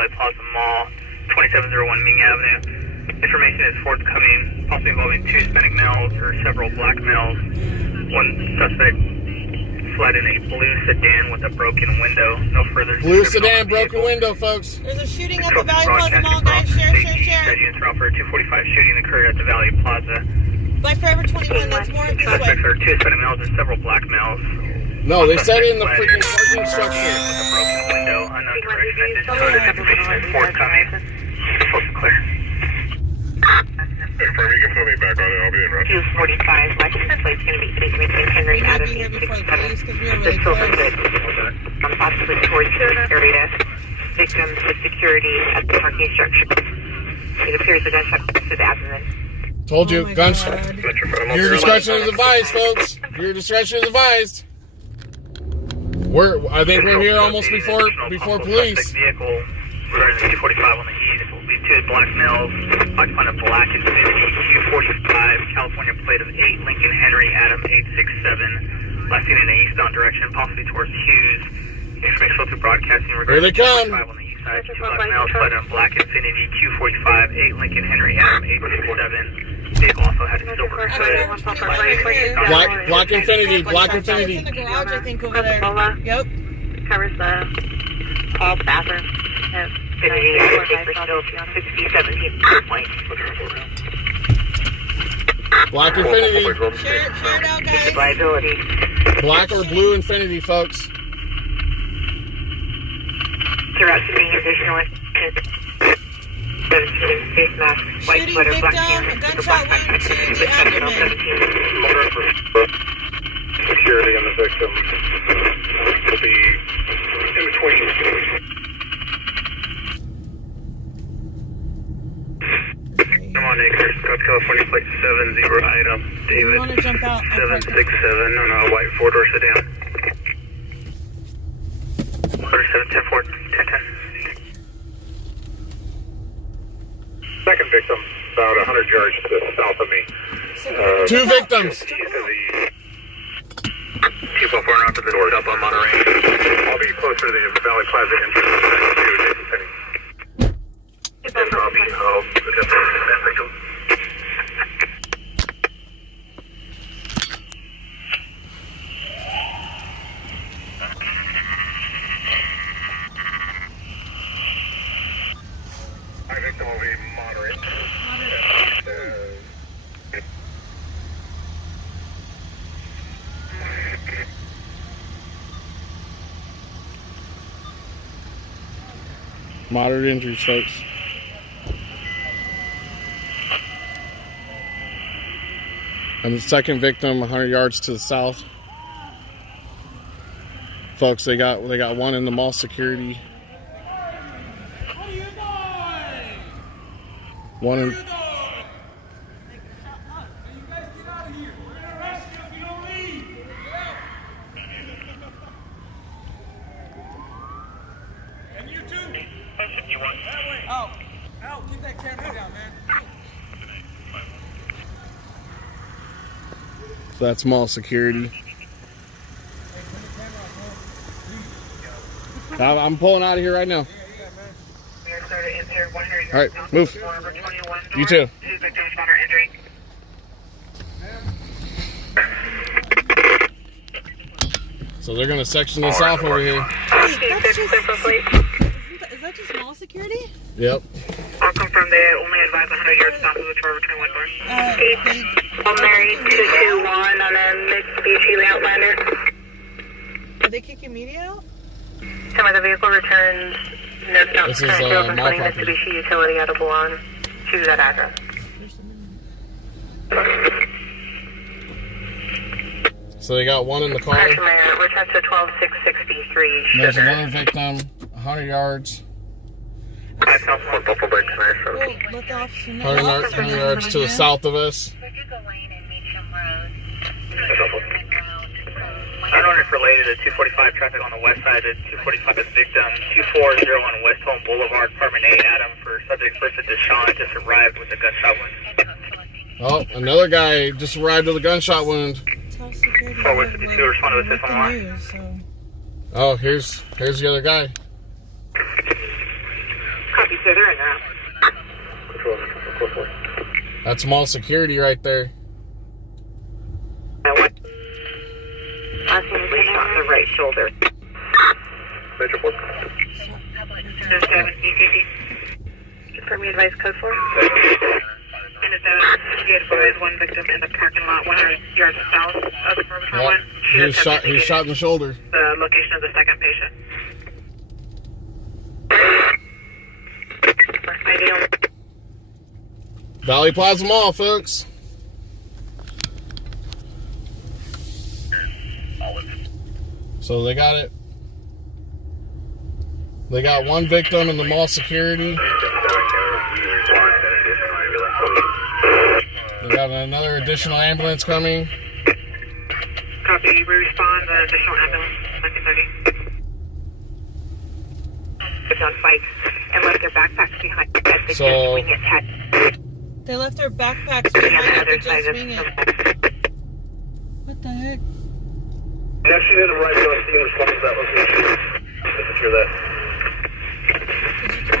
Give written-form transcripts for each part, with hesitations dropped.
Valley Plaza Mall, 2701 Ming Avenue. Information is forthcoming, possibly involving 2 Hispanic males or several black males. One suspect fled in a blue sedan with a broken window. No further. Blue sedan, broken window, folks. There's a shooting at the Valley Plaza Mall, guys. Share. Units are for a 245 shooting occurred at the Valley Plaza. By Forever 21, that's more this way. Suspects are 2 Hispanic males and several black males. No, they said it in the freaking parking structure. With a broken window, unknown direction at this time. Information is forthcoming. Supposed to clear. Confirm, you can put me back on it, I'll be in rush. 245, license plate's going to be between Henry We might Adams be here and before the 67. police because we were The really silver close. hood. Possibly towards the area. Victims with security at the parking structure. It appears the gunshot to the abdomen. Told you, Oh my gunshot. God. Your discretion is advised, folks. Your discretion is advised. I think we're here almost before police. Vehicle regarding the 245 on the east will be 2 black males occupying a black Infiniti Q45 California plate of 8 Lincoln Henry Adam 867, last seen in an eastbound direction, possibly towards Hughes. Information filter broadcasting regarding Here they come. 245 on the east side. 2 black males fled in a black Infiniti Q45 8 Lincoln Henry Adam 867. Vehicle also had a silver hood. Black Infinity, black It's Infinity. in the garage, I think, over there. Yep. Covers the hall bathroom. Infiniti 6017 point. Black Infinity. Share it out, guys. Liability. Black or blue Infinity, folks. Throughout the additional face mask, white Shooting sweater, black victim, pants, gunshot wound to the abdomen. Security and the victim will be in between. Come on, Acres, South California plate 70 item, You David want to jump out? 767 on a white 4-door sedan. Order 710 1010. Second victim, about 100 yards to the south of me. 2 victims. He's to the 244 and after the door up on Monterey. I'll be closer to the Valley Plaza entrance next to JCPenney. Then I'll be home. That victim. My victim will be moderate. Moderate injuries, folks. And the second victim, 100 yards to the south. Folks, they got one in the mall security. One in. Oh, keep that camera down, man. So that's mall security. I'm pulling out of here right now. All right, move. You too. So they're gonna section this off over here. Wait, that's just... Is that just mall security? Yep. I'll confirm they only advise 100 yards south of the Forever 21 door. They, Mary 221 on a Mitsubishi Outlander. are they kicking media out? Some of the vehicle returns no This is, current sales my including property. Mitsubishi utility out of Belong to that address. So they got one in the car. Correction, Mayor. Return to 12663 There's Sugar. another victim, 100 yards. I found 4 Buffalo Breaks there, so. Well, let the officer know. 100 yards to the south of us. I don't know if related to 245 traffic on the west side of 245 victim 2401 West Home Boulevard, apartment 8, Adam, for subject first to Deshaun, just arrived with a gunshot wound. Oh, another guy just arrived with a gunshot wound. Tell security. 4152 responded to this on the line. So. Oh, here's the other guy. So they're in there. That's mall security right there. I want. Shot in the right shoulder. Major 4. 7 EKG. Confirm your advice code 4. And 7, you advise one victim in the parking lot 100 yards south of the perimeter 1. He was shot in the shoulder. The location of the second patient. Ideal. Valley Plaza Mall, folks. So they got it. They got one victim in the mall security. They got another additional ambulance coming. Copy. We respond. The additional ambulance. 1930. It's on bikes and left their backpacks behind. They So- just wing it. They left their backpacks behind at the just wing it. What the heck? Next unit arrived on scene, response to that location. To secure that.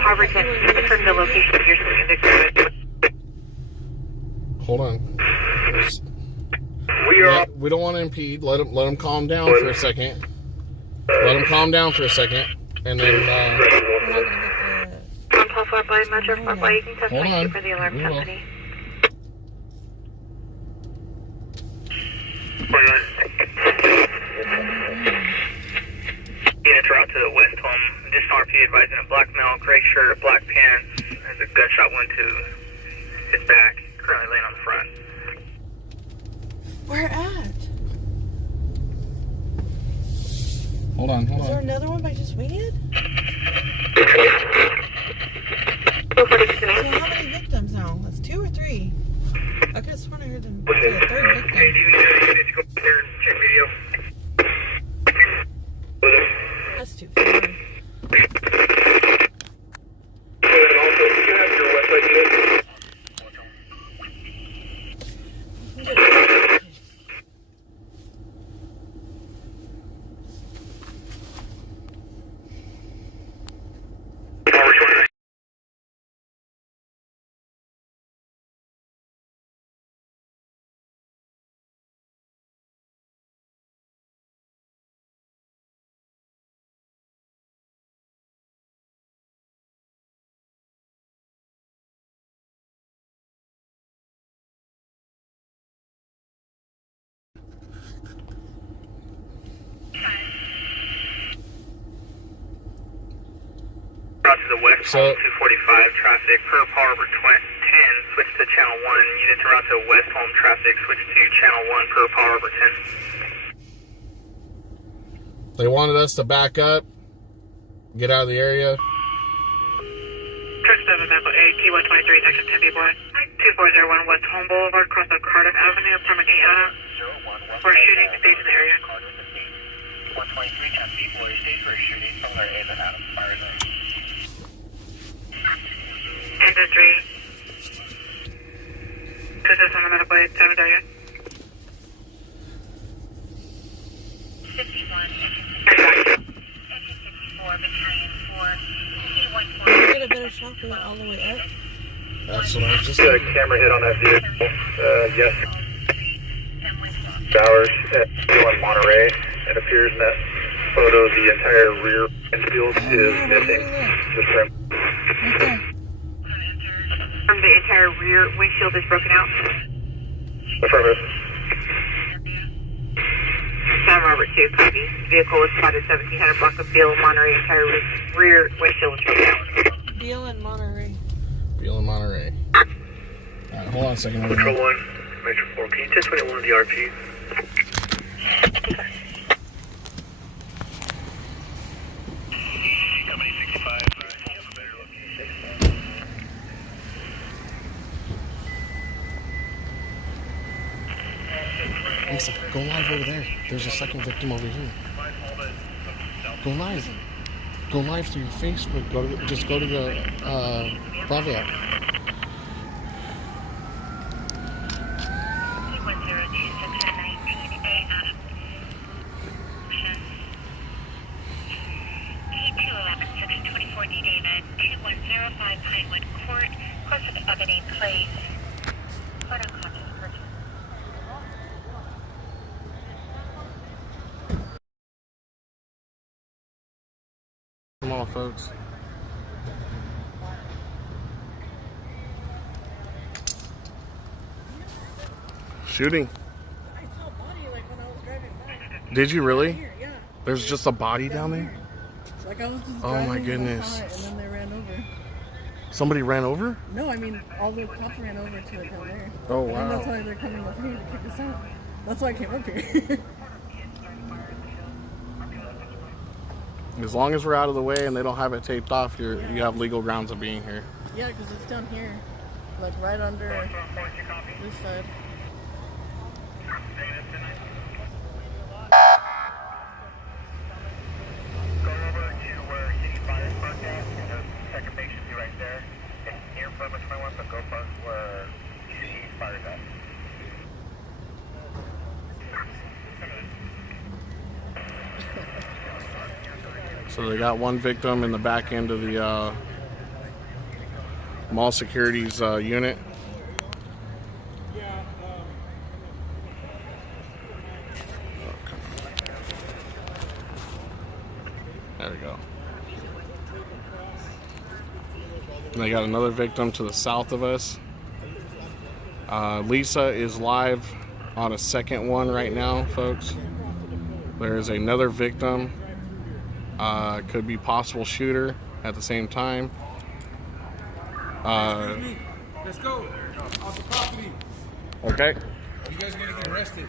Harborton, confirm the location of your second victim. Hold on. We don't want to impede. Let him calm down for a second. Let him calm down for a second, and then. We're not gonna get the. On call for by Metro 4 by you can test Hold on. for the alarm We will. company. Units are out to the west home. Additional RP advising a black male, gray shirt, black pants. There's a gunshot wound to his back. Currently laying on the front. Where at? Hold on. Is there another one by just winging it? So how many victims now? That's 2 or 3. I could have sworn I heard them say a third Hey, victim. do you need to go there and check video? That's too far. And also, you can have your website unit. Out to the west So- home, 245 traffic, per Harbor 10, switch to channel 1. Units are out to west home traffic, switch to channel 1, per Harbor 10. They wanted us to back up, get out of the area. Trust 7 Example A, T123, section 10B boy. 2401 West Home Boulevard, cross of Cardiff Avenue, apartment 8 Adam. For shooting, staged in the area. 123 10 B boy, stage for shooting, somewhere in the Adam fire zone. Engine 3. This is on the middle blade, 7 W. 51, Back. 54, Battalion 4, T14. You get a better shot going all the way up. That's what I was just Got a saying. camera hit on that vehicle. Yes. Bowers at in Monterey. It appears in that photo the entire rear windshield is missing. Just from Right there. From the entire rear windshield is broken out. affirmative. Sam Robert 2, copy. Vehicle was spotted 1700 block of Beale, Monterey. Entire rear windshield was broken out. Beale and Monterey. Beale in Monterey. Alright, hold on a second. Control 1, Metro 4, can you 1021 DRP? Company 65, you have a better location. Lisa, go live over there. There's a second victim over here. Go live. Go live through your Facebook. Just go to the Bravo app. 2102, section 19A, Adam. T211, section 24D, David. 105 Pinewood Court, close to Ebony Place. Photo conscious person. Come on, folks. Shooting. I saw a body like when I was driving by. Did you really? Here, yeah. There's just a body down there? Like I was just Oh driving my and I goodness. saw it, and then they ran over. Somebody ran over? No, I mean all the cops ran over to it down there. Oh, And wow. that's why they're coming with me to kick us out. That's why I came up here. As long as we're out of the way and they don't have it taped off, you have legal grounds of being here. Yeah, because it's down here, like right under this side. Go over to where City Fire Park at, and the second base should be right there. It's near Permit 21, but go park where City Fire's at. So they got one victim in the back end of the mall security's unit. There we go. And they got another victim to the south of us. Lisa is live on a second one right now, folks. There's another victim. Could be possible shooter at the same time. Let's go. Off the property. Okay. You guys are gonna get arrested.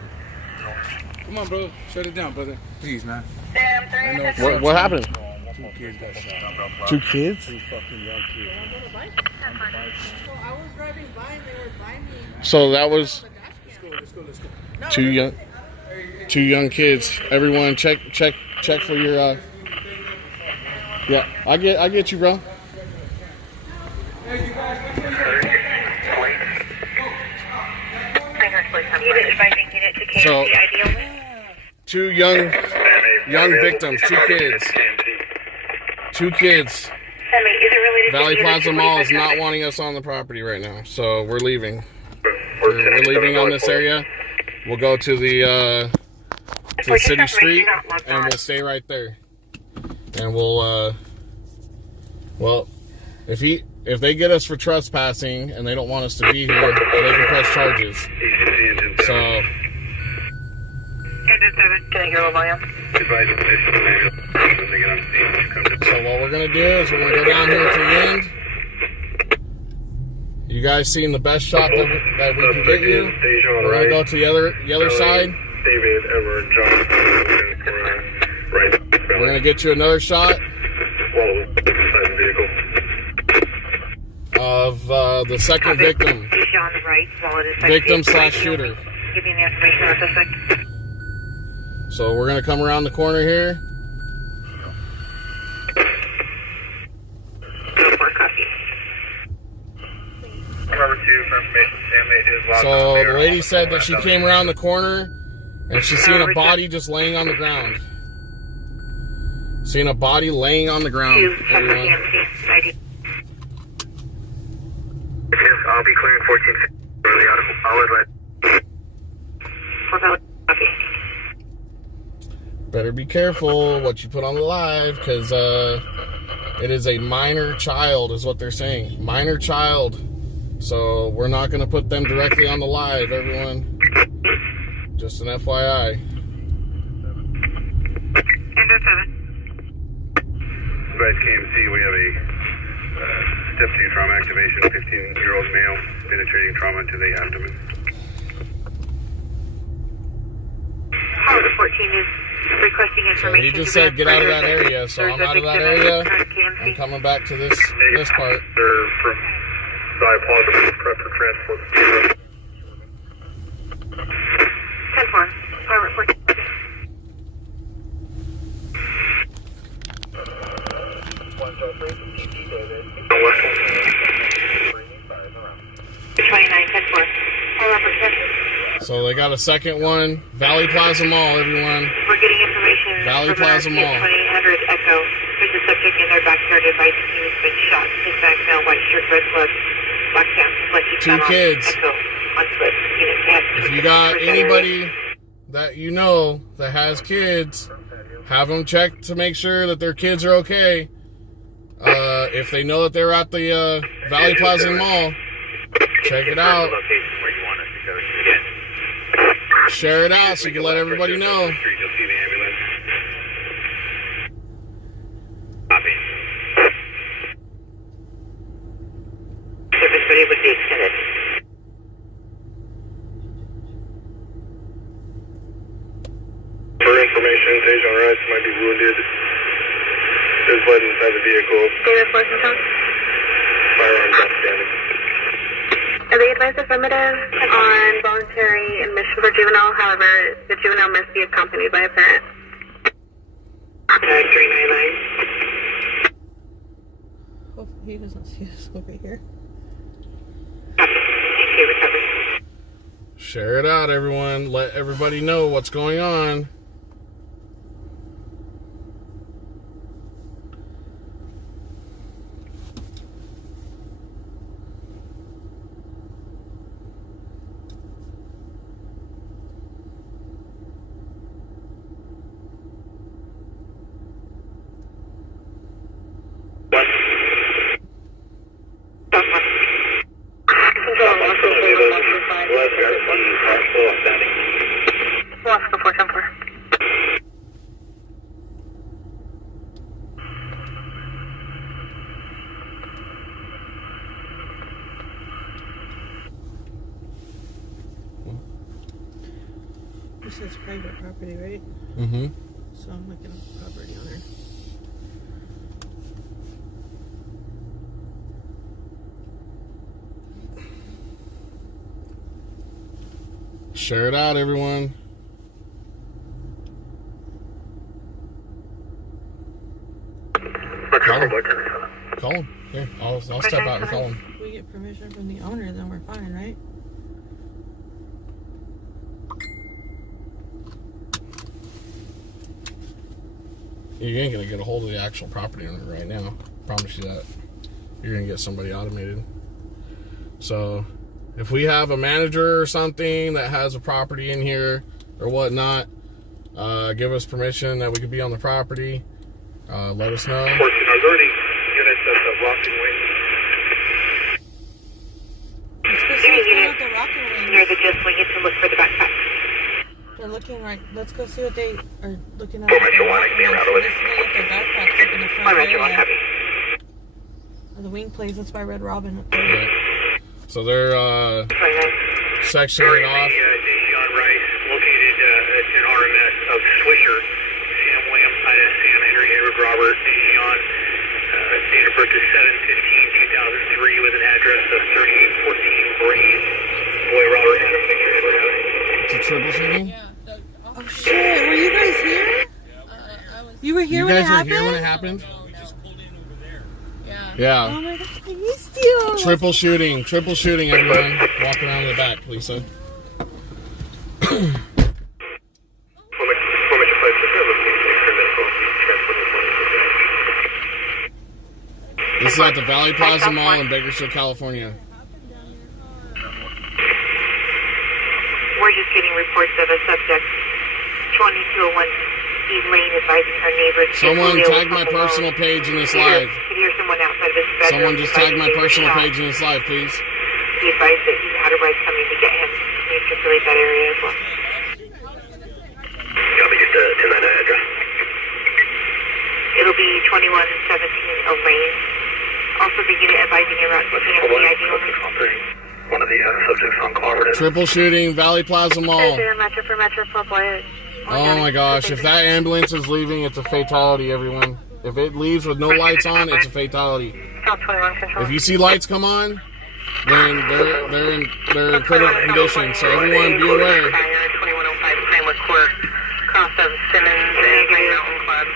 Come on, bro. Shut it down, brother. Please, man. What happened? 2 kids got shot. 2 kids? 2 fucking young kids. So I was driving by and they were by me. So that was Let's go. 2 young kids. Everyone check for your yeah, I get you, bro. So 2 young victims, 2 kids. 2 kids. Valley Plaza Mall is not wanting us on the property right now, so we're leaving. We're leaving on this area. We'll go to the city street and we'll stay right there. And we'll well, if they get us for trespassing and they don't want us to be here, they can press charges. So what we're gonna do is we're gonna go down here to the end. You guys seen the best shot that we can get you? We're gonna go to the other side. David, Edward, John, right. We're gonna get you another shot of the second victim. Victim / shooter. Give you the information on suspect. So we're gonna come around the corner here. So the lady said that she came around the corner and she's seen a body just laying on the ground. Seen a body laying on the ground. Everyone. I'll be clearing 14. Better be careful what you put on the live, because it is a minor child, is what they're saying. Minor child. So we're not going to put them directly on the live, everyone. Just an FYI. Advise KMC, we have a step 2 trauma activation, 15-year-old male, penetrating trauma to the abdomen. Power 14 is requesting So information. he just said get out of that area, so I'm out of that area. I'm coming back to this part. So I apologize, prep for transport. 10-4, Power 14. So they got a second one. Valley Plaza Mall, everyone. We're getting information Valley from Plaza Mall. 2000 Echo. There's a subject in their backyard advising he has been shot. His red flag, black cam, like you 2 kids. Echo on foot. If you got anybody that you know that has kids, have them check to make sure that their kids are okay. If they know that they're at the Valley Plaza Mall, check it out. Share it out so you can let everybody know. Service ready would be extended. For information, Tajon Rice might be wounded. There's blood inside the vehicle. David Washington. Firearms outstanding. Are they advised affirmative on voluntary admission for juvenile? However, the juvenile must be accompanied by a parent. 399. Hopefully he doesn't see us over here. Thank you, recovery. Share it out, everyone. Let everybody know what's going on. Oscar 474. This is private property, right? Mm-hmm. So I'm looking at the property owner. Share it out, everyone. Call him. Here, I'll step out and call him. If we get permission from the owner, then we're fine, right? You ain't gonna get a hold of the actual property owner right now. Promise you that. You're gonna get somebody automated. So, if we have a manager or something that has a property in here or whatnot, give us permission that we could be on the property. Let us know. Are there any units at the Rocking Wing? Let's go see what's going on at the Rocking Wing. Near the just wing to look for the backpack. They're looking right. Let's go see what they are looking at. Go Metro 1, I can route with. Let's look at the backpacks up in the front Metro 1, area. copy. Or the wing plays. That's by Red Robin up there. Yeah. So they're 29. sectioning it off. Tajon Rice, located at an RMS of Swisher. Sam Williams, Ida, Sam Henry, Edward Robert, Tajon. Date of birth is 7/15/2003 with an address of 3814 Brain. Boy Robert Adam Victor Edward House. It's a troubleshooting. Oh shit! Were you guys here? You were here You when it guys were happened? here when it happened? Oh Yeah. my god! I missed you. Triple shooting, everyone. Walk around the back, Lisa. This is at the Valley Plaza Mall in Bakersfield, California. We're just getting reports of a subject 2201 Steve Lane advising her neighbors. Someone tag my personal page in this live. Could hear someone outside of his bedroom. Someone just tag my advising personal him page in this live, please. He advised that he had a ride coming to get him. Please circulate that area as well. Copy, just to that address. It'll be 2117 Lane. Also, the unit advising your route looking at the ID only. One of the subjects on cooperative. Triple shooting, Valley Plaza Mall. Metro for Metro 4 Oh my gosh, if that ambulance is leaving, it's a fatality, everyone. If it leaves with no lights on, it's a fatality. South 21 Control. If you see lights come on, then they're in critical condition. So everyone be aware. 2105 Pinewood Court, cross of Simmons and Green Mountain Club.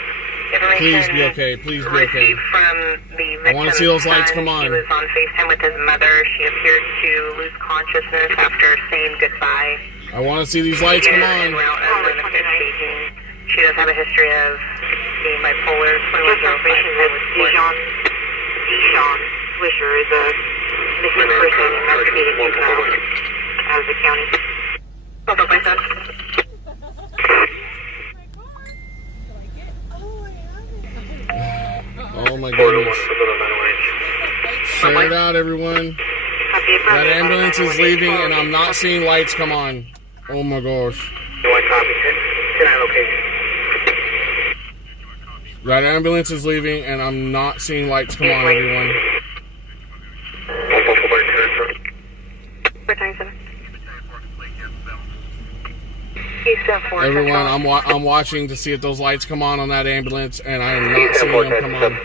Please be okay. Please be okay. Received from the I want to see those lights victim's come on. son. He was on FaceTime with his mother. She appeared to lose consciousness after saying goodbye. I want to see these lights come on. She does have a history of being bipolar. Just information that Dijon Swisher is a missing person investigated juvenile out of the county. Hold up, my son. Oh my goodness. Share it out, everyone. That ambulance is leaving and I'm not seeing lights come on. Oh my gosh. That ambulance is leaving and I'm not seeing lights come on, everyone. Everyone, I'm watching to see if those lights come on that ambulance, and I am not seeing them come on.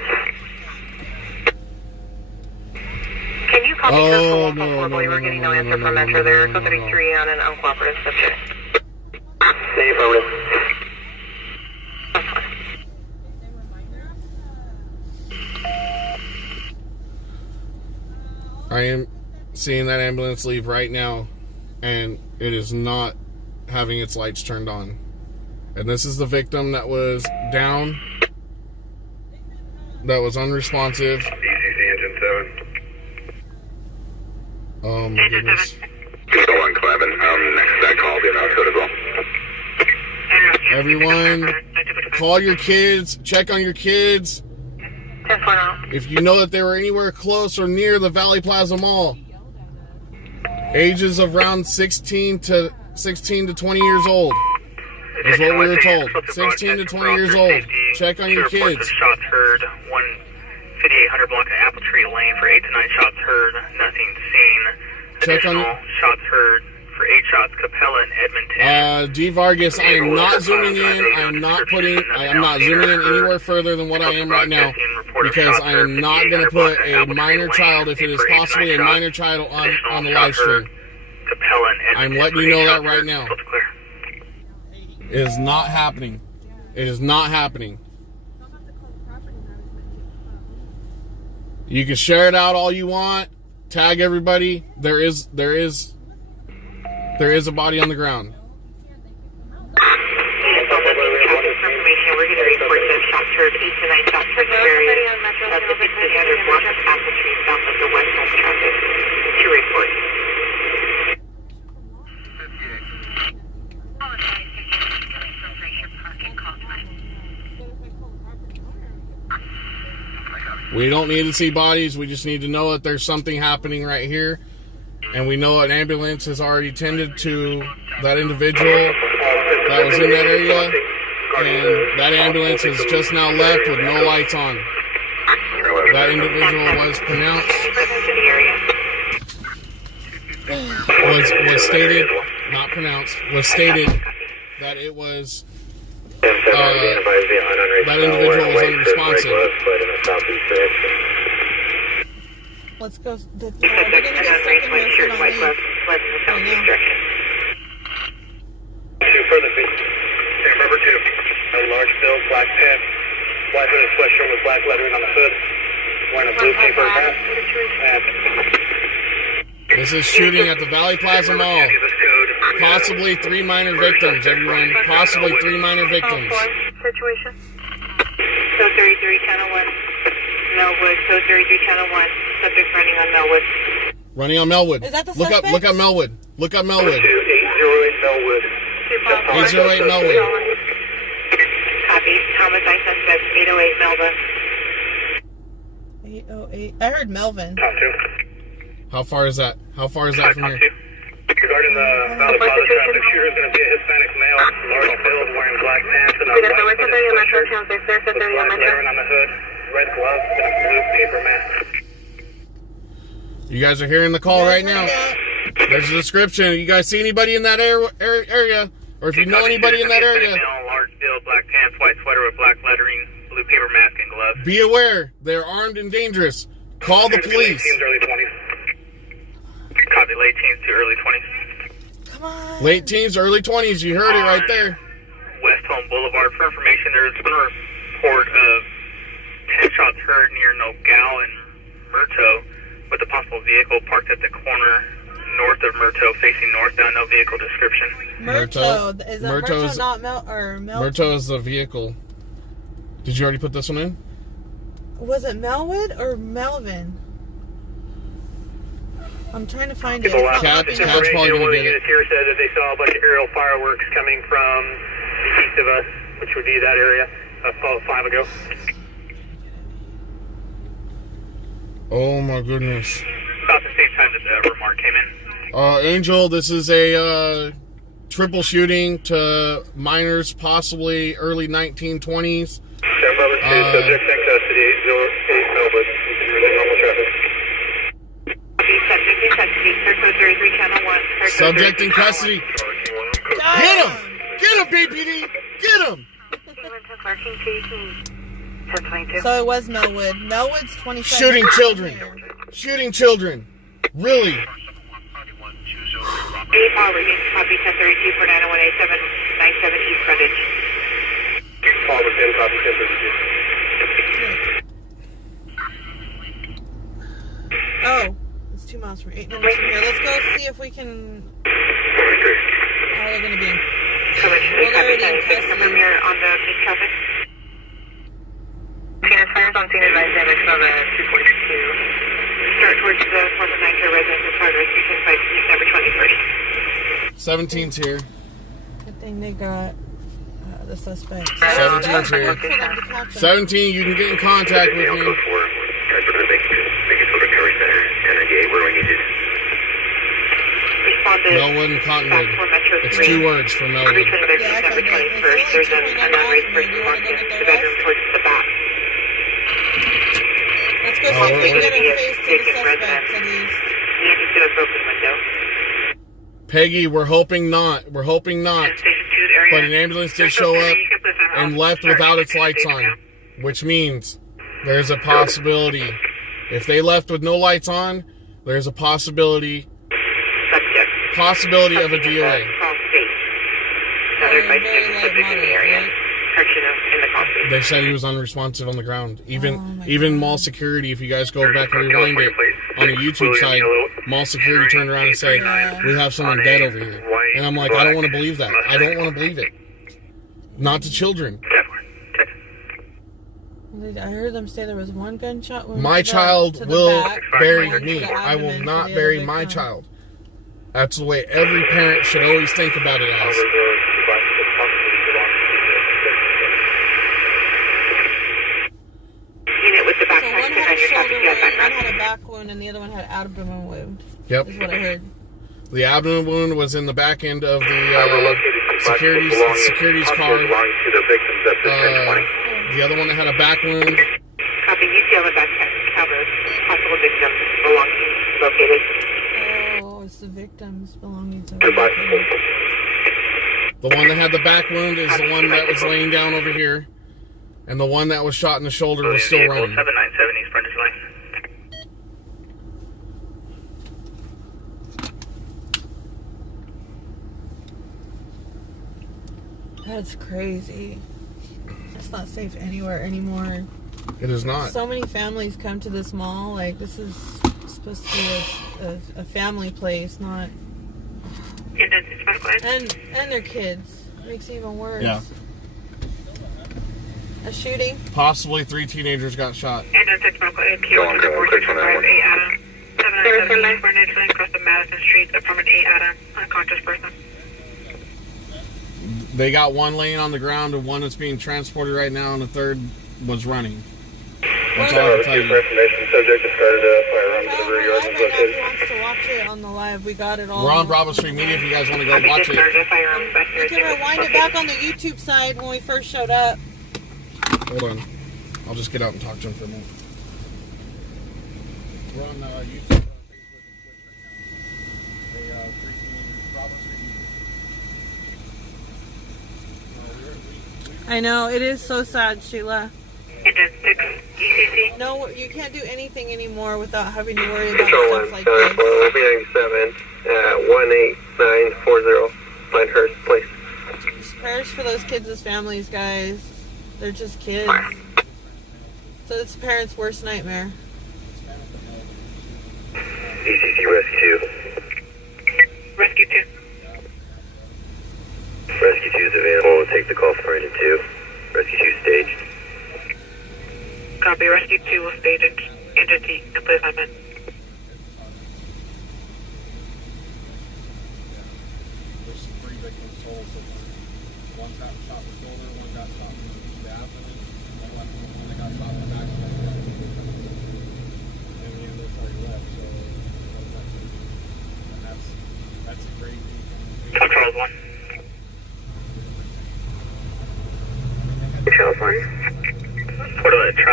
Can you copy Oh, no, we're getting no answer from Metro there. Code 33 on an uncooperative subject. I am seeing that ambulance leave right now, and it is not having its lights turned on. And this is the victim that was down, that was unresponsive. Oh my goodness. Everyone, call your kids, check on your kids. If you know that they were anywhere close or near the Valley Plaza Mall, ages of around 16 to 20 years old is what we were told. 16 to 20 years old. Check on your kids. Shots heard, 15800 block of Apple Tree Lane for 8 to 9 shots heard, nothing seen. Check on shots heard for 8 shots, Capella and Edmonton. D. Vargas, I am not zooming in. I am not zooming in anywhere further than what I am right now, because I am not going to put a minor child, if it is possibly a minor child, on the live stream. I'm letting you know that right now. It is not happening. It is not happening. You can share it out all you want. Tag everybody. There is a body on the ground. We don't need to see bodies. We just need to know that there's something happening right here. And we know an ambulance has already tended to that individual that was in that area. And that ambulance has just now left with no lights on. That individual was pronounced, was stated, not pronounced, was stated that it was, that individual was unresponsive. Let's go. We're going to get stuck in here if we don't leave. Further feet. Number 2. A large build, black pants, white hooded sweatshirt with black lettering on the hood, wearing a blue paper mask. This is shooting at the Valley Plaza Mall. Possibly 3 minor victims, everyone. Possibly 3 minor victims. Situation. Code 33, channel 1. Melwood, code 33, channel 1. Subject running on Melwood. Running on Melwood. Is that the look suspect? Look up Melwood. Look up Melwood. 808 Melwood. 808 Melwood. Copy. Homicide suspect, 808 Melba. 808. I heard Melvin. Top 2. How far is that? How far is that from here? Regarding the Valley Plaza traffic, shooter is going to be a Hispanic male, large build, wearing black pants and a white hooded sweatshirt, with black lettering on the hood, red gloves, and a blue paper mask. You guys are hearing the call right now. There's a description. You guys see anybody in that area? Or if you know anybody in that area, large build, black pants, white sweater with black lettering, blue paper mask and gloves. be aware. They're armed and dangerous. Call the police. Early 20s. Copy, late teens to early 20s. Come on. Late teens, early 20s. You heard it right there. West Home Boulevard. For information, there's been a report of 10 shots heard near Nogal and Murto, with a possible vehicle parked at the corner north of Murto, facing northbound. No vehicle description. Murto. Is that Murto not Mel? Murto is the vehicle. Did you already put this one in? Was it Melwood or Melvin? I'm trying to find it. People It's not last popping Cat's up. probably information, gonna one of the get it. units here said that they saw a bunch of aerial fireworks coming from the east of us, which would be that area, about 5 ago. Oh my goodness. About the same time that the remark came in. Angel, this is a triple shooting to minors, possibly early 1920s. Sheriff Robert 2, subject in custody, 808 Melbourne. Continuing in normal traffic. Subject in custody, Circle 33, Channel 1. Subject in custody. Get him! Get him, BPD! Get him! So it was Melwood. Melwood's 27. Shooting children. Shooting children. Really? 8 Power, copy 1032 for 901A797 East Frontage. Palmer 10, copy 1032. Oh, it's 2 miles from 8 minutes from here. Let's go see if we can. How are they going to be? Well, they're already in custody. From here on the east traffic. Penis fires on scene advised damage from 242. Start towards the 4th and 9th residence in progress. Between 5 December 21st. 17's here. Good thing they got the suspect. 17's here. 17, you can get in contact with me. Melwood and Cottonwood. It's 2 words for Melwood. December 21st. There's an unraised person walking into the bedroom towards the back. Let's go see if we can get a face to the suspect at least. Nancy's through a broken window. Peggy, we're hoping not. We're hoping not. Station 2's area. But an ambulance did show up and left without its lights on, which means there's a possibility. If they left with no lights on, there's a possibility of a DOA. They said he was unresponsive on the ground. Even mall security, if you guys go back and rewind it on the YouTube side, mall security turned around and said, we have someone dead over here. And I'm like, I don't want to believe that. I don't want to believe it. Not to children. I heard them say there was 1 gunshot wound. My child will bury me. I will not bury my child. That's the way every parent should always think about it as. Unit with the back So one had a shoulder wound, one had a back wound, and the other one had an abdomen wound. Yep. Is what I heard. The abdomen wound was in the back end of the security's car. The other one that had a back wound. Copy. You see on the back cover. Possible victims belonging located. Oh, it's the victim's belongings. The one that had the back wound is the one that was laying down over here. And the one that was shot in the shoulder was still running. 797 East Frontage Line. That's crazy. It's not safe anywhere anymore. It is not. So many families come to this mall. Like, this is supposed to be a family place, not... And their kids. Makes it even worse. Yeah. A shooting? Possibly 3 teenagers got shot. And on 6 Medical AQ, 14658 Adam. 797 East Frontage Line across the Madison Street, apartment 8 Adam, unconscious person. They got 1 laying on the ground and 1 that's being transported right now, and the 3rd was running. That's all I can tell you. Subject discarded firearm Tell delivery him yard live was right now if he located. wants to watch it on the live. We got it all. We're on Bravo Street Media if you guys want to go watch it. We can rewind it back on the YouTube side when we first showed up. Hold on. I'll just get out and talk to him for a minute. We're on YouTube, Facebook, and Twitch right now. They, 3 teenagers, Bravo Street Media. I know, it is so sad, Sheila. Engine 6 ECC. No, you can't do anything anymore without having to worry about Control stuff 1, like we'll this. be 97 at 18940 Pinehurst Place. Just prayers for those kids' families, guys. They're just kids. So it's parents' worst nightmare. ECC Rescue 2. Rescue 2. Rescue 2 is available. We'll take the call from Engine 2. Rescue 2 staged. Copy. Rescue 2 will stage Engine T. Complete assignment.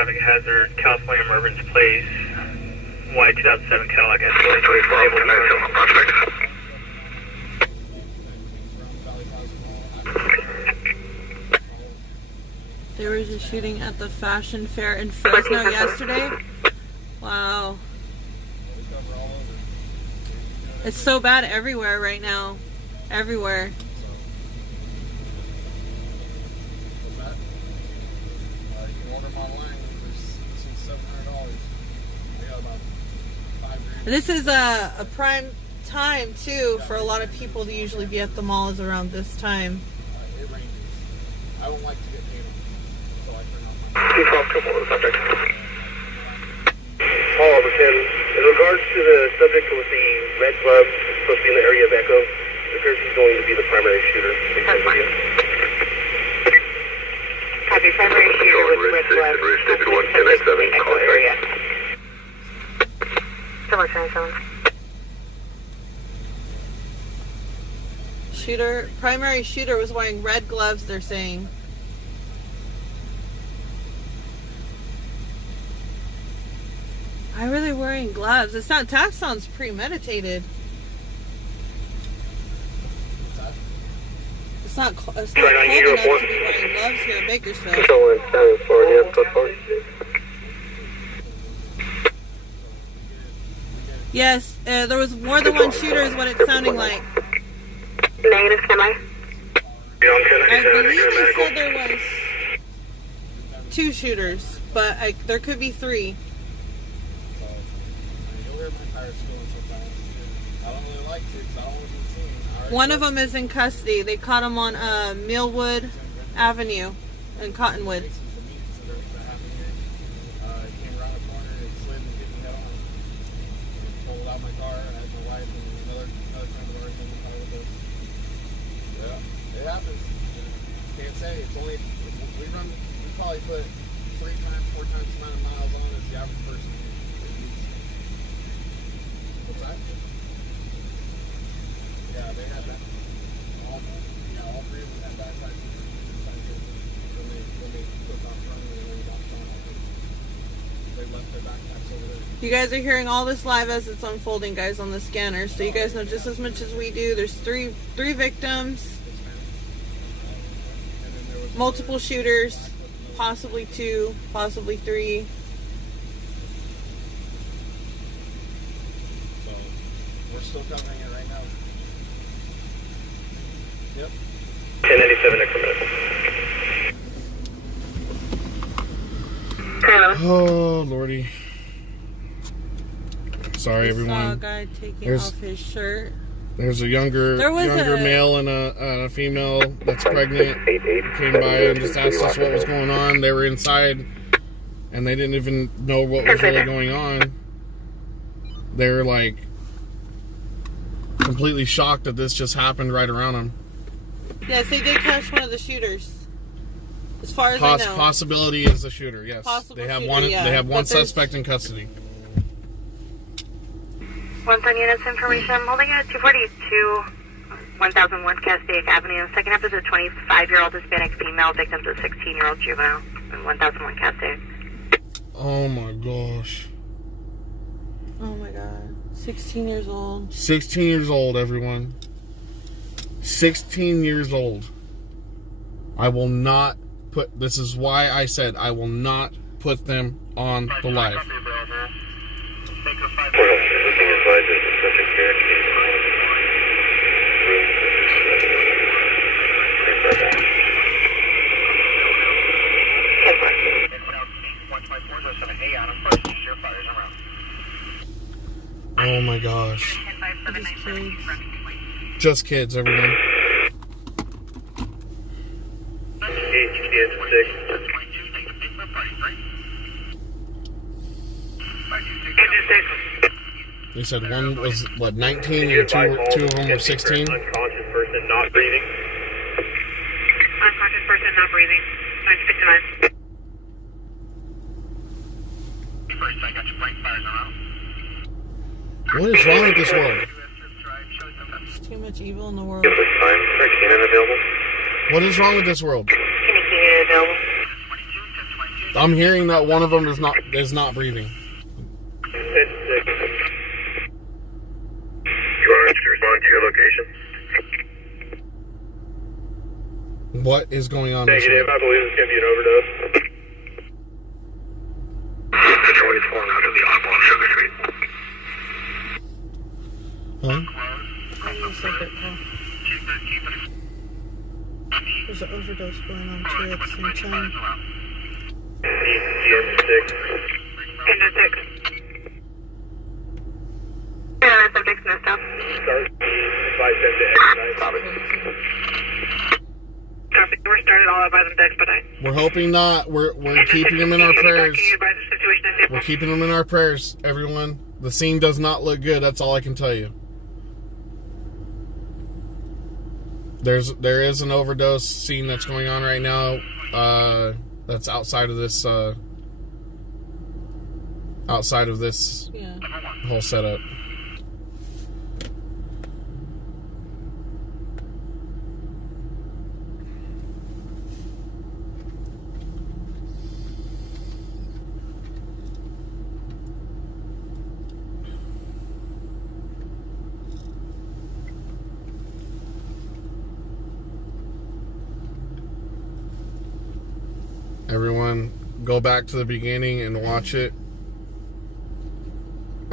traffic hazard, California Mervyn's Place, white 2007 Cadillac Escalade. There was a shooting at the fashion fair in Fresno yesterday. Wow. It's so bad everywhere right now. Everywhere. This is a prime time too for a lot of people to usually be at the malls around this time. It ranges. I don't like to get paid so I turn off my... Paul Overton, in regards to the subject with the red gloves supposed to be in the area of Echo, it appears he's going to be the primary shooter. Copy, primary shooter with red gloves. Echo area. Similar 27. Primary shooter was wearing red gloves, they're saying. Why were they wearing gloves? That sounds premeditated. It's not cold enough to be wearing gloves here in Bakersfield. Yes, there was more than one shooter is what it's sounding like. Negative, can I? I believe they said there was 2 shooters, but there could be 3. One of them is in custody. They caught him on Millwood Avenue in Cottonwood. It happens. Can't say. It's only we probably put 3 times, 4 times the amount of miles on as the average person. What's that? Yeah, they had that. All 3 of them had backpacks when they took off running and then got shot. They left their backpacks over there. You guys are hearing all this live as it's unfolding, guys, on the scanner. So you guys know just as much as we do. There's three victims. Multiple shooters, possibly 2, possibly 3. So we're still covering it right now. Yep. 1097 incremental. Oh lordy. Sorry everyone. I saw a guy taking off his shirt. There's a younger male and a female that's pregnant came by and just asked us what was going on. They were inside and they didn't even know what was really going on. They were like completely shocked that this just happened right around them. Yes, they did catch one of the shooters. As far as I know. Possibility is the shooter, yes. They have one suspect in custody. 110 units information. I'm holding at 242 1001 Castaic Avenue. Second half is a 25-year-old Hispanic female. Victim's a 16-year-old juvenile. And 1001 Castaic. Oh my gosh. Oh my god. 16 years old. 16 years old, everyone. 16 years old. I will not put... This is why I said I will not put them on the live. Oh my gosh. Just kids, everyone. They said one was, what, 19 and two of them were 16? Unconscious person not breathing. Unconscious person not breathing. 959. First, I got your blank fires around. What is wrong with this world? There's too much evil in the world. What is wrong with this world? I'm hearing that one of them is not breathing. You want to respond to your location? What is going on? Negative. I believe it's going to be an overdose. Detroit's falling out of the awful on Sugar Street. Huh? There's an overdose going on too at the same time. Engine 6. Yeah, subject's messed up. Start advise them to expedite. Copy. We're started. I'll advise them to expedite. We're hoping not. We're keeping them in our prayers. Can you advise the situation is We're keeping them in our prayers, everyone. The scene does not look good. That's all I can tell you. There is an overdose scene that's going on right now. That's outside of this. Whole setup. Everyone, go back to the beginning and watch it.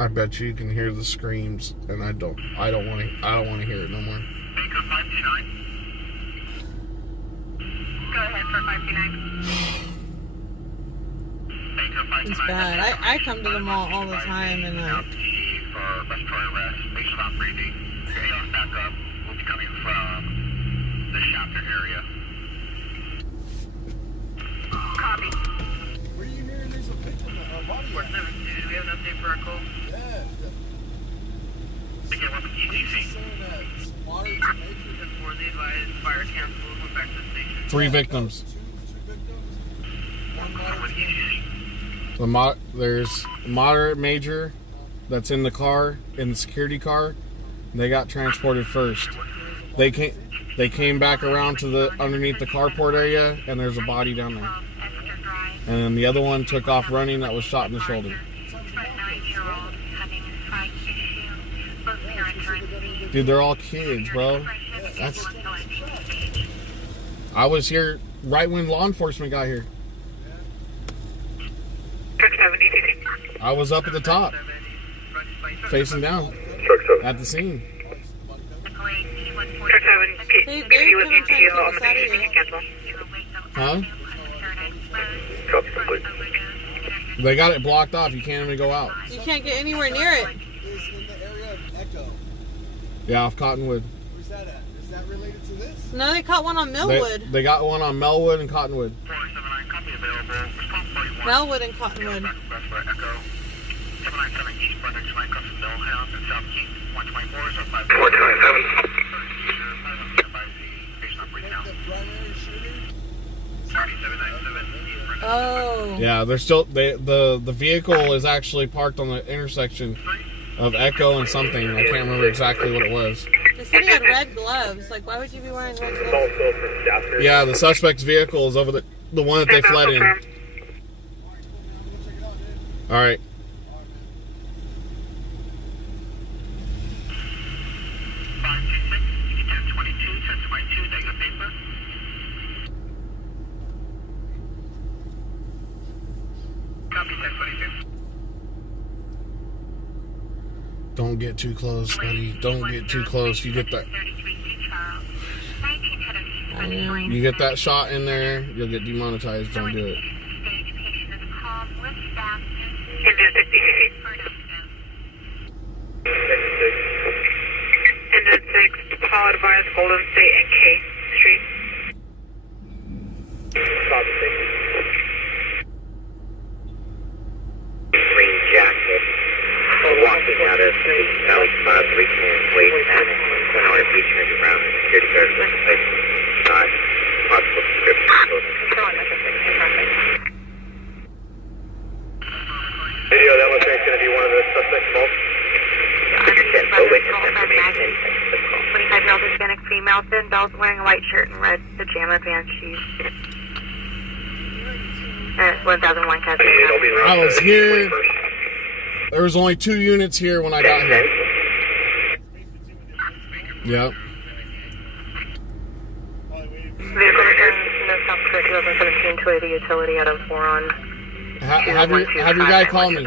I bet you can hear the screams, and I don't want to hear it no more. Baker 529. Go ahead for 529. It's bad. I come to the mall all the time, and for respiratory arrest. Patient not breathing. Chaos back up. Will be coming from the Shafter area. Copy. Where are you hearing there's a victim, a body? 472, do we have an update for our call? Yeah. Again, we're from ETC. Saying that water is major. 10-4, they advised fire cancel. Went back to the station. 3 victims. Two victims. One From water. ETC. There's moderate major that's in the car, in the security car. They got transported first. They came back around to the underneath the carport area, and there's a body down there. And then the other one took off running. That was shot in the shoulder. 9-year-old having fried tissue. Both parents are in pain. Dude, they're all kids, bro. That's. I was here right when law enforcement got here. Truck 7, ETC. I was up at the top, facing down Truck 7. at the scene. Truck 7, They PPD was come and try to ETO take on us the out of station. here. Cancel. Huh? Copy complete. They got it blocked off. You can't even go out. You can't get anywhere near it. Is in the area of Echo. Yeah, off Cottonwood. Where's that at? Is that related to this? No, they caught one on Millwood. They got one on Melwood and Cottonwood. 479, copy available. Response 41. Mellwood and Cottonwood. West for Echo. 797 East Brunswick Line comes from Millhouse and South King. 124 is 5. 427. The primary shooter? 3797. Oh. Yeah, they're still the vehicle is actually parked on the intersection of Echo and something. I can't remember exactly what it was. They said he had red gloves. Like, why would you be wearing red gloves? Also from Shafter. Yeah, the suspect's vehicle is over the one that they fled in. All right. 526, 1022, 1022, negative paper. Copy 1022. Don't get too close, buddy. Don't get too close. You get that. You get that shot in there, you'll get demonetized. Don't do it. Engine 6, ETC. Engine 6, call advised Golden State and K Street. Copy, thank you. Green jacket, walking out of the Valley Plaza, reaching his way back. 1 hour featuring around the security guard with the place. Not possible description. Video, that looks like it's going to be one of the suspects involved. Understood. Full witness information. 25-year-old Hispanic female, thin belt, wearing a white shirt and red pajama pants shoes. 1001 Catherine. I was here. There was only 2 units here when I got here. Yep. Vehicle returns no South Dakota 2017 280 utility out of Boron. Have your guy call me.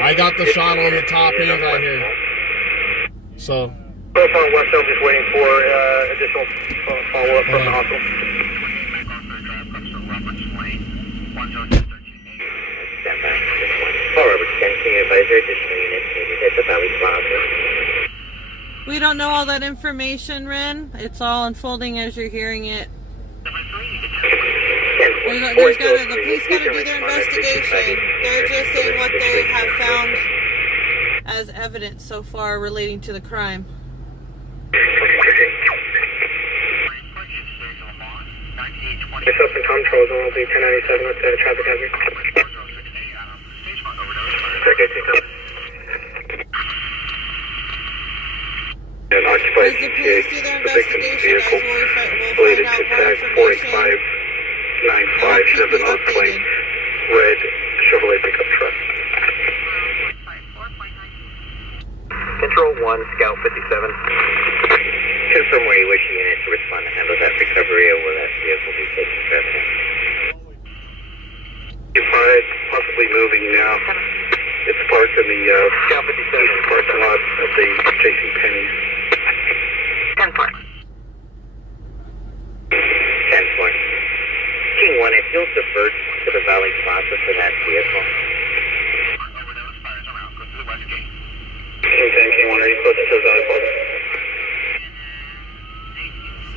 I got the shot on the top end right here. So. Both on West Elm, just waiting for additional follow-up from the hospital. We don't know all that information, Ren. It's all unfolding as you're hearing it. The police got to do their investigation. They're just saying what they have found as evidence so far relating to the crime. Myself and Tom Charles on LD 1097 with the traffic hazard. As the police do their investigation, guys, we'll find out more information. 957 on plane. Red Chevrolet pickup truck. Control 1, Scout 57. Confirm where you wish the unit to respond to handle that recovery, or will that vehicle be taken care of? It's possibly moving now. It's parked in the Scout 57 parking lot of the J.C. Penney's. 10-4. 10-4. King 1, if you'll defer to the Valley Plaza for that vehicle. King 10, King 1, are you close to the Valley Plaza?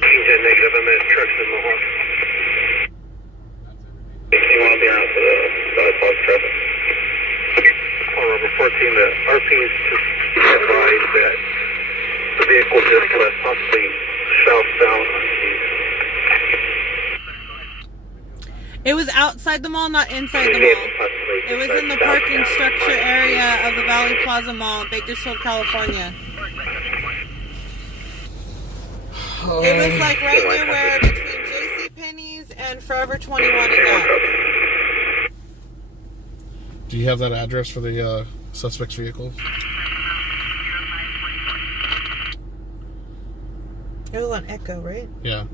King 10, negative, I'm at trucks in Mohawk. King 1 will be around for the Valley Plaza traffic. On number 14, the RP is just advised that the vehicle just left, possibly southbound on Keys. It was outside the mall, not inside the mall. It was in the parking structure area of the Valley Plaza Mall, Bakersfield, California. It was like right near where between J.C. Penney's and Forever 21 is at. Do you have that address for the suspect's vehicle? It was on Echo, right? Yeah.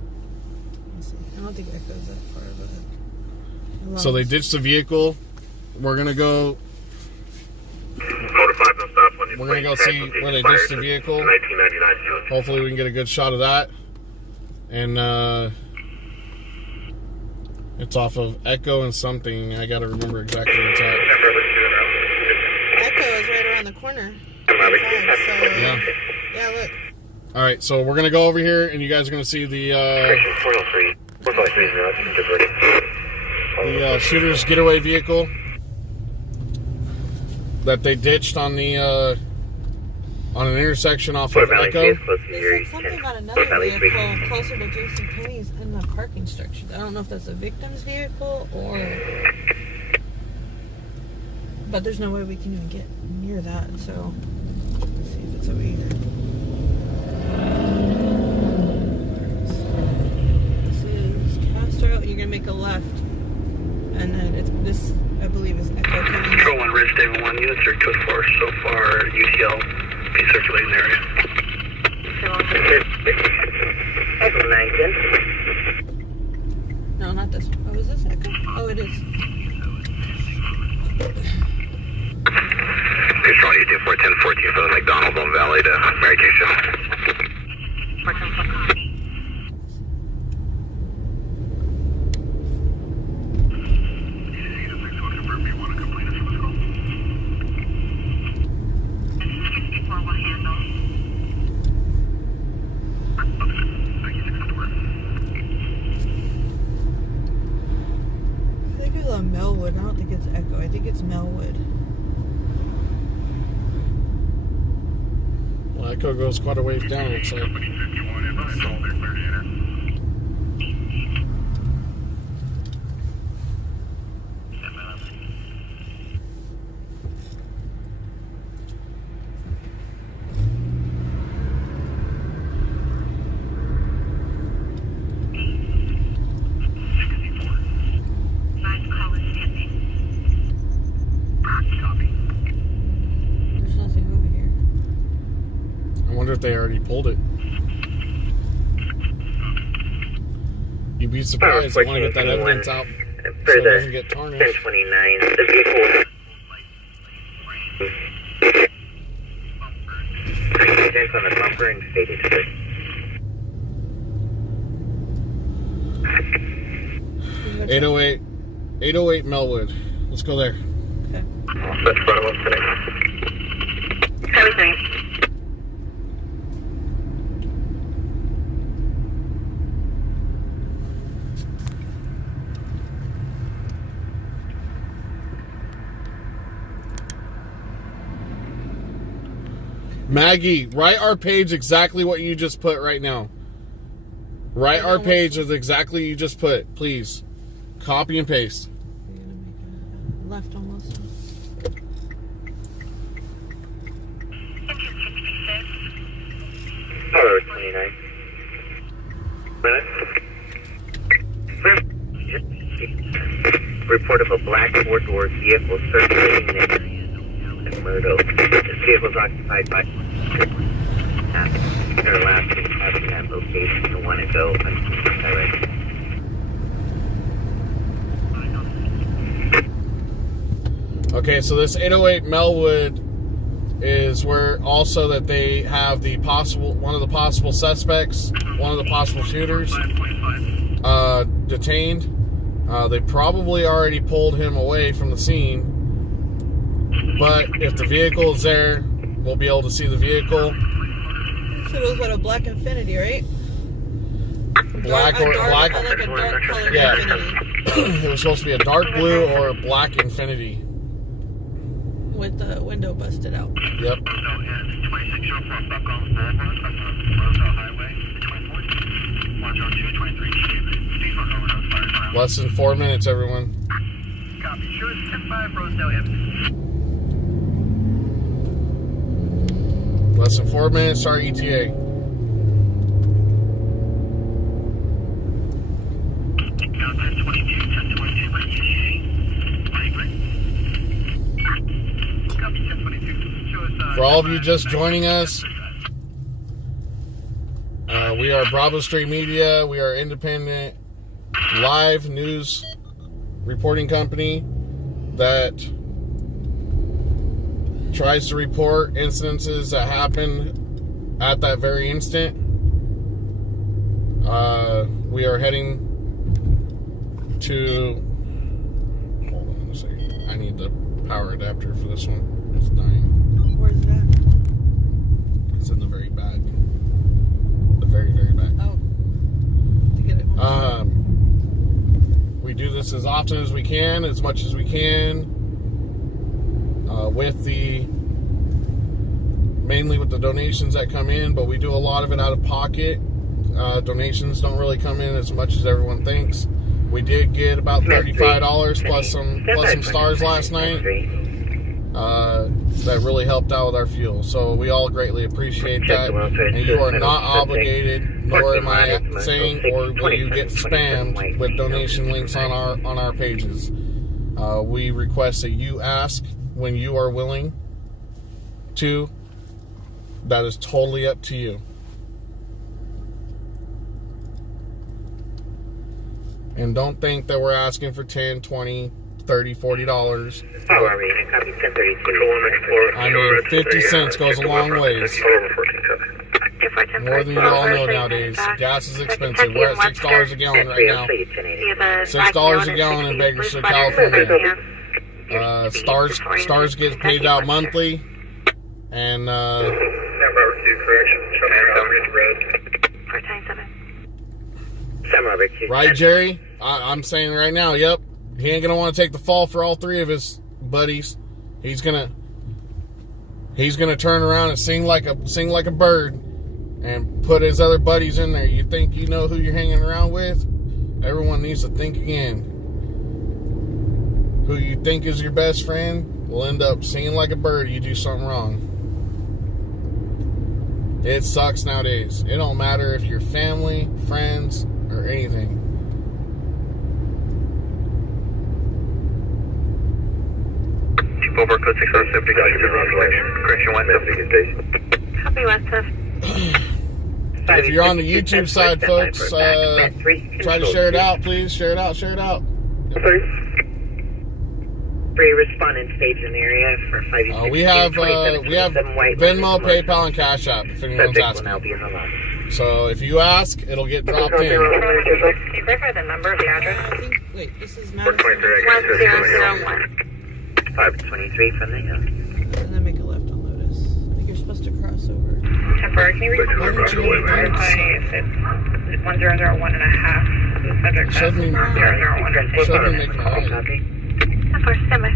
Let's see. I don't think Echo's that far, but... So they ditched the vehicle. We're gonna go. We're gonna go see where they ditched the vehicle. Hopefully, we can get a good shot of that. And it's off of Echo and something. I gotta remember exactly where it's at. Echo is right around the corner. Yeah, look. All right, so we're gonna go over here, and you guys are gonna see the shooter's getaway vehicle that they ditched on the on an intersection off of Echo. They said something about another vehicle closer to J.C. Penney's in the parking structure. I don't know if that's a victim's vehicle or... But there's no way we can even get near that, so... Let's see if it's over here. This is Castro. You're going to make a left. And then it's this, I believe, is Echo coming. Control 1, Ridge David 1, units are code 4 so far, UTL, be circulating the area. Echo 910. No, not this one. Oh, is this Echo? Oh, it is. Control UT 41014 for the McDonald's on Valley to Mary Kay Show. Melwood. I don't think it's Echo. I think it's Melwood. Well, Echo goes quite a ways down, looks like. thought they already pulled it. You'd be surprised. I want to get that evidence out so it doesn't get tarnished. 1029, the vehicle was dent on the bumper and faded to it. 808 Melwood. Let's go there. Okay. That's front of us today. Everything. Maggie, write our page exactly what you just put right now. Write our page with exactly you just put, please. Copy and paste. Left almost. Hello, 29. Report of a black four-door vehicle circulating near Murdo. This vehicle is occupied by their last passing that location and want to go direction. Okay, so this 808 Melwood is where also that they have the one of the possible suspects, one of the possible shooters, detained. They probably already pulled him away from the scene, but if the vehicle is there, we'll be able to see the vehicle. So it was what, a black Infinity, right? Black or black? Like a dark colored Yeah. Infinity. It was supposed to be a dark blue or a black Infinity. With the window busted out. Yep. Less than 4 minutes, everyone. Less than 4 minutes, our ETA. For all of you just joining us, we are Bravo Street Media. We are independent live news reporting company that tries to report incidences that happen at that very instant. We are heading to... Hold on a second. I need the power adapter for this one. It's dying. Where's it at? It's in the very back. The very, very back. Oh. To get it. We do this as often as we can, as much as we can, mainly with the donations that come in, but we do a lot of it out of pocket. Donations don't really come in as much as everyone thinks. We did get about $35 plus some stars last night. That really helped out with our fuel. So we all greatly appreciate that. And you are not obligated, nor am I saying, or will you get spammed with donation links on our pages. We request that you ask when you are willing to. That is totally up to you. And don't think that we're asking for $10, $20, $30, $40. I mean, 50 cents goes a long ways. More than you all know nowadays. Gas is expensive. We're at $6 a gallon right now. $6 a gallon in Bakersfield, California. Stars gets paid out monthly. And, right, Jerry? I'm saying right now, yep. He ain't gonna want to take the fall for all three of his buddies. He's gonna turn around and sing like a bird and put his other buddies in there. You think you know who you're hanging around with? Everyone needs to think again. Who you think is your best friend will end up singing like a bird if you do something wrong. It sucks nowadays. It don't matter if you're family, friends, or anything. Over code 670, got your correction 170 station. Copy, West Coast. If you're on the YouTube side, folks, try to share it out, please. Share it out. Share it out. 3 responding stage in the area for 5. We have Venmo, PayPal, and Cash App if anyone's asking. So if you ask, it'll get dropped in. Can you verify the number of the address? I think, wait, this is Madison. 1001. 523 from the hill. And then make a left on Lotus. I think you're supposed to cross over. Temporary, can you verify if it's 1001 and a half? The subject says 1001. Shouldn't make my eye. Temporary, stand by.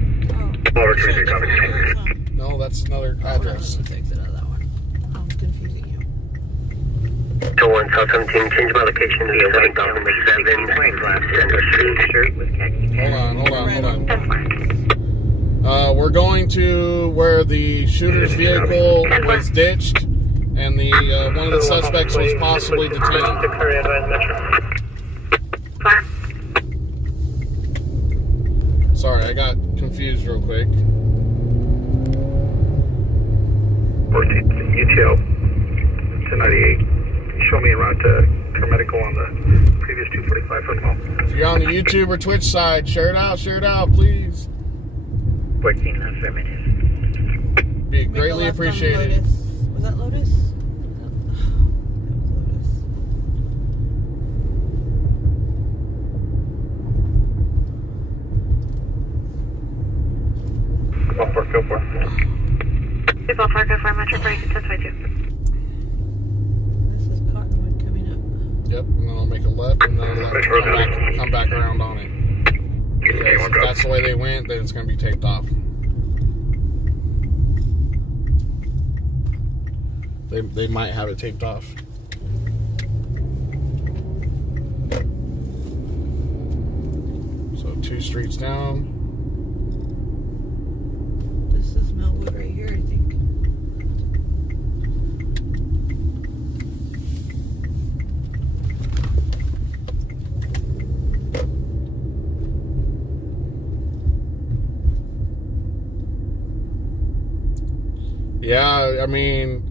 Oh, is that a different address, huh? No, that's another address. Let's exit out of that one. I'm confusing you. 201 South 17, change my location to the 7007 Center Street shirt with khaki pants. Hold on. We're going to where the shooter's vehicle was ditched and the one of the suspects was possibly detained. Sorry, I got confused real quick. 14, UTL 1098. Show me around to Medical on the previous 245 for call. If you're on the YouTube or Twitch side, share it out, please. 14 affirmative. Be greatly appreciated. Was that Lotus? Ballpark, go for it. Ballpark, go for Metro Break, 1022. This is Cottonwood coming up. Yep, and then I'll make a left and then I'll come back around on it. Because if that's the way they went, then it's going to be taped off. They might have it taped off. So 2 streets down. This is Melwood right here, I think. Yeah, I mean,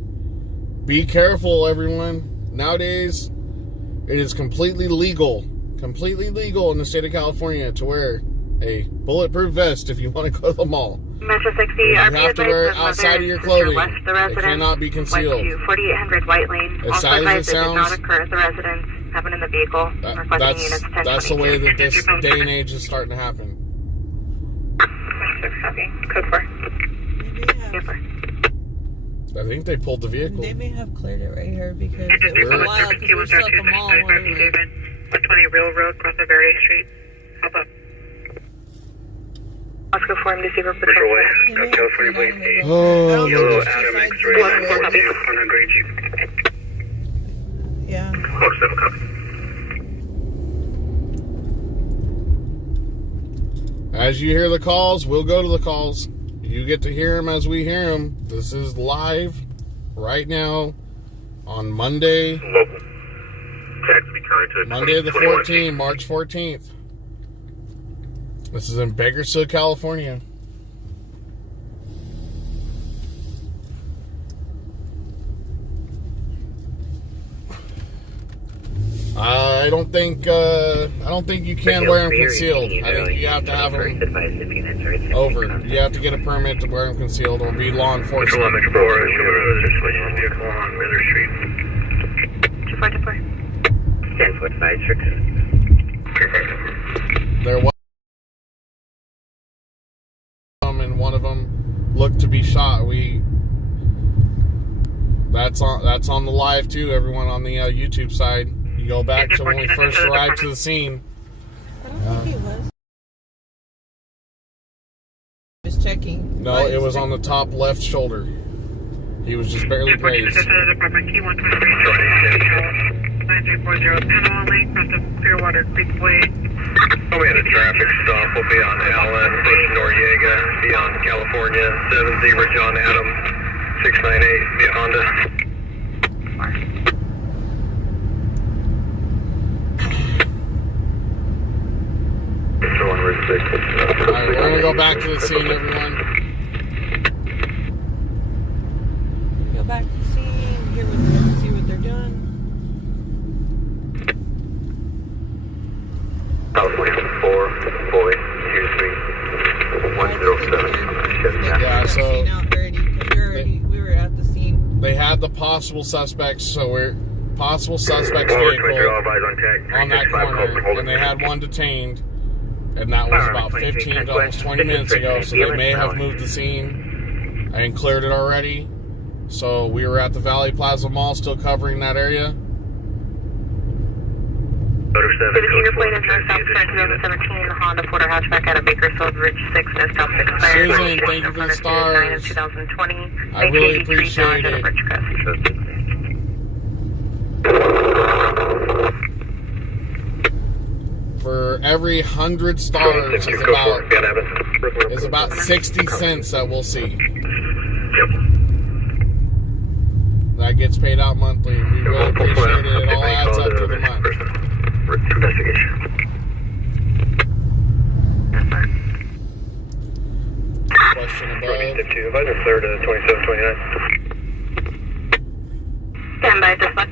be careful, everyone. Nowadays, it is completely legal in the state of California to wear a bulletproof vest if you want to go to the mall. Metro 60, You have to wear it outside of your clothing. It cannot be concealed. 4800 White Lane. As sad as it sounds, did not occur at the residence. Happened in the vehicle. That's the way that this day and age is starting to happen. Code 4. I think they pulled the vehicle. They may have cleared it right here because it was a while because we still at the mall. 120 Railroad, cross of Verde Street. Help up. Oscar Form to Super Patrol. California Blade 8. Oh, Yellow Adam X-ray. On a grade Jeep. Yeah. Close to copy. As you hear the calls, we'll go to the calls. You get to hear them as we hear them. This is live right now on Monday. Local. Monday the 14th, March 14th. This is in Bakersfield, California. I don't think you can wear them concealed. I think you have to have them over. You have to get a permit to wear them concealed or be law enforcement. 2424. 10-foot-5 strict. There was and one of them looked to be shot. That's on the live too. Everyone on the YouTube side. You go back to when we first arrived to the scene. I don't think he was. Just checking. No, it was on the top left shoulder. He was just barely grazed. Department T123. 9340 Panama Lane, cross of Clearwater Creek Way. We had a traffic stop. We'll be on Allen, Bush Noriega, beyond California. 70 John Adam, 698 via Honda. Alright, we're gonna go back to the scene, everyone. Go back to the scene. Here we go. California 4, boy, 23, 107. Yeah, so we were at the scene. they had the possible suspects, so we're possible suspects vehicle on that corner, and they had one detained, and that was about 15 to almost 20 minutes ago, so they may have moved the scene and cleared it already. So we were at the Valley Plaza Mall, still covering that area. The senior plate is North South Star 2017 Honda Porter hatchback out of Bakersfield Ridge 6, no stop expired. Susan, thank you for the stars. 2020. I really appreciate it. For every 100 stars is about 60 cents that we'll see. That gets paid out monthly. We really appreciate it. It all adds up to the month. Investigation. Question above. Advisor clear to 2729. Stand by, just one.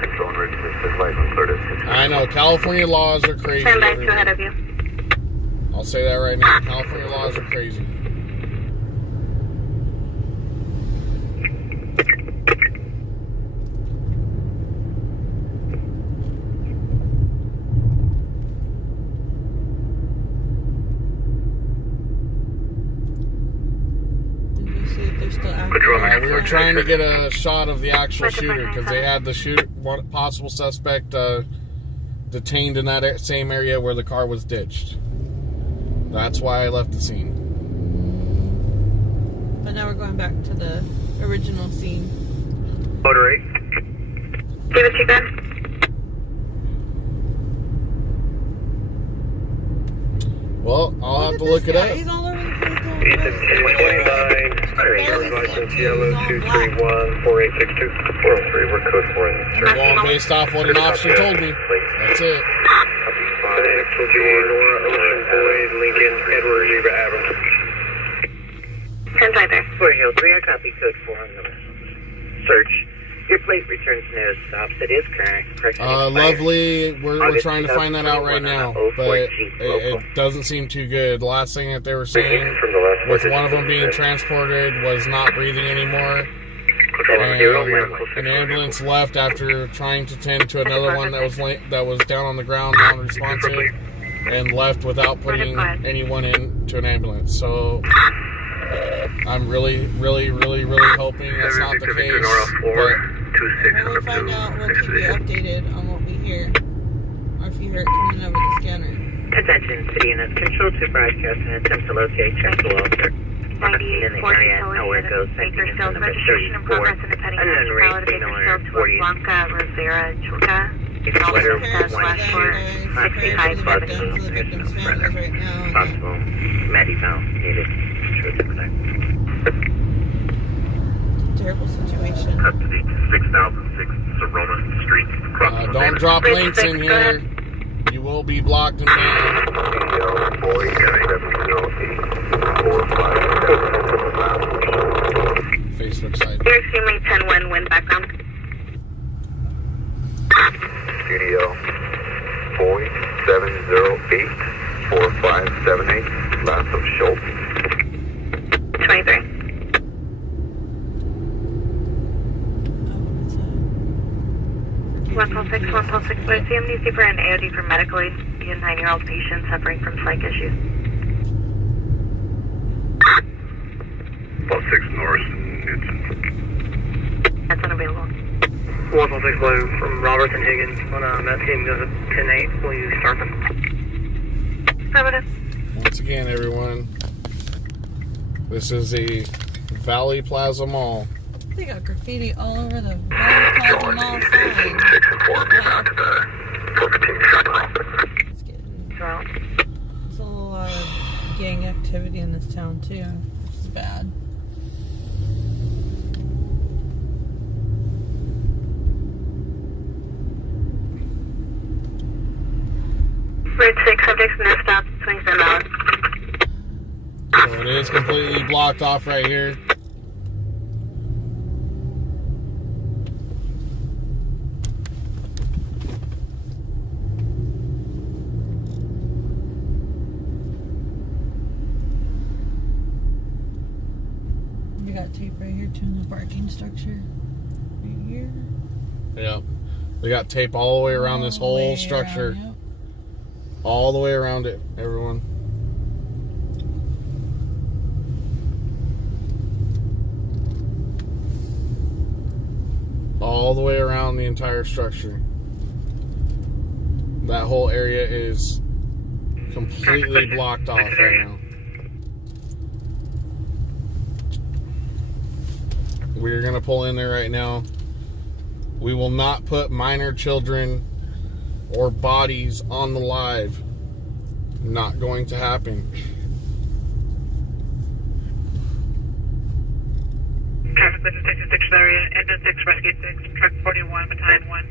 Control and register license clear to I know, California laws are crazy. Stand by, two ahead of you. I'll say that right now. California laws are crazy. We were trying to get a shot of the actual shooter because they had the one possible suspect detained in that same area where the car was ditched. That's why I left the scene. But now we're going back to the original scene. Motor 8. Give it to Ben. Well, I'll have to look it up. He's all over the place. Ethan 229. Driver's license yellow 231 4862. 403. We're code 4 in the I'm going based off what an officer told me. That's it. Boyd, Lincoln, Edward, Eva Adams. 10 right there. 4 Hill 3, I copy code 4 on the search. Your plate returns no stops. It is correct. Lovely. We're trying to find that out right now, but it doesn't seem too good. The last thing that they were saying with one of them being transported was not breathing anymore. And an ambulance left after trying to tend to another one that was down on the ground, non-responsive, and left without putting anyone into an ambulance. So I'm really hoping that's not the case. But when we find out, we'll keep you updated on what we hear, or if you hear it coming over the scanner. Attention, City Units, control to broadcast and attempt to locate Tranquil Officer. 98 in the area, nowhere goes. Bakersfield, registration in progress in the Petty Municipality, Bakersfield, towards Blanca, Rivera, Chuca. Letter Westport, 65 the victims' families right now. Possible. Maddie found needed. Terrible situation. Custody 6006 Serona Street. Don't drop links in here. You will be blocked and banned. Facebook site. You're extremely 10-1 wind background. Studio Boy 708 4578 last of Schultz. 23. One call 6, but CMDC for an AOD for medical aid. Be a 9-year-old patient suffering from psych issues. 6 Norris Newton. That's unavailable. 116 Blue from Roberts and Higgins. When that team goes at 10-8, will you start them? Affirmative. Once again, everyone, this is the Valley Plaza Mall. They got graffiti all over the Valley Plaza Mall sign. 6 and 4, move on to the 415 shopper office. It's a lot of gang activity in this town too, which is bad. Route 6, subjects no stop, 27 hours. So it is completely blocked off right here. got tape right here to the parking structure. Right here. Yeah. They got tape all the way around this whole structure. Around, yep. All the way around it, everyone. All the way around the entire structure. That whole area is completely blocked off right now. We're going to pull in there right now. We will not put minor children or bodies on the live. Not going to happen. Traffic vision station 6 area, engine 6, rescue 6, truck 41, battalion 1,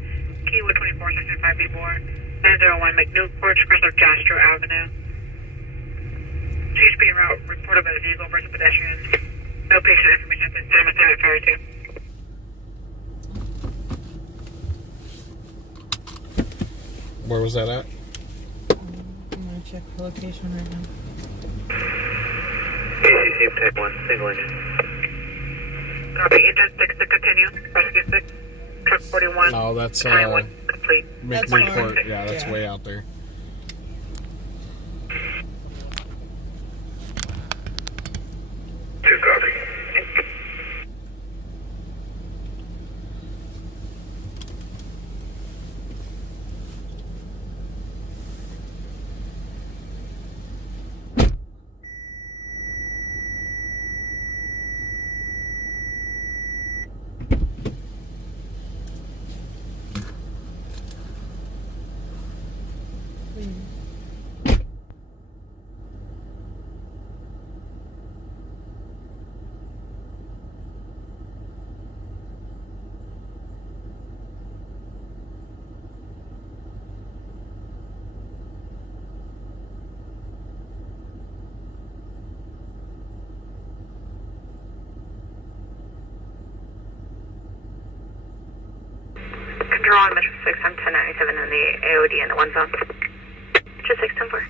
Keywood 24, 65 B4, 901, McNewport, cross of Jastrow Avenue. CHP en route, reported by the vehicle versus pedestrian. No patient information at this time, assignment fire team. Where was that at? I'm gonna check the location right now. ACC type 1, single engine. Copy, engine 6 to continue, rescue 6, truck 41, No, that's battalion 1, complete. That's McNewport. fine. Yeah, that's Yeah. way out there. Two copy. Control on Metro 6, I'm 1097 in the AOD in the 1 zone. Metro 6, 10-4.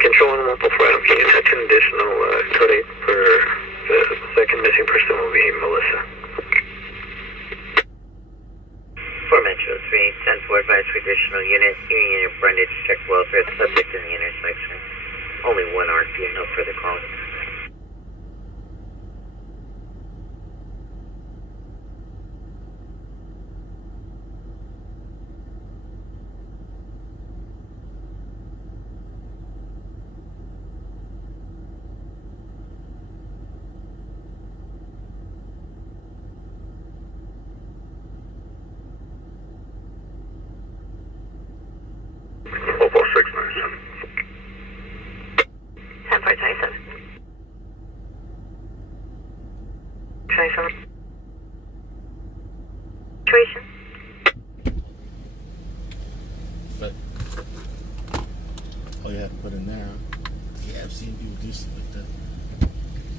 Control on 144, can you attach an additional code 8 for the second missing person will be Melissa? For Metro 3, 10-4 advice for additional unit. Union unit Brundage check welfare subject in the intersection. Only one RP, no further calling. Situation. But oh yeah, put in there. Huh? Yeah, I've seen people do stuff like that.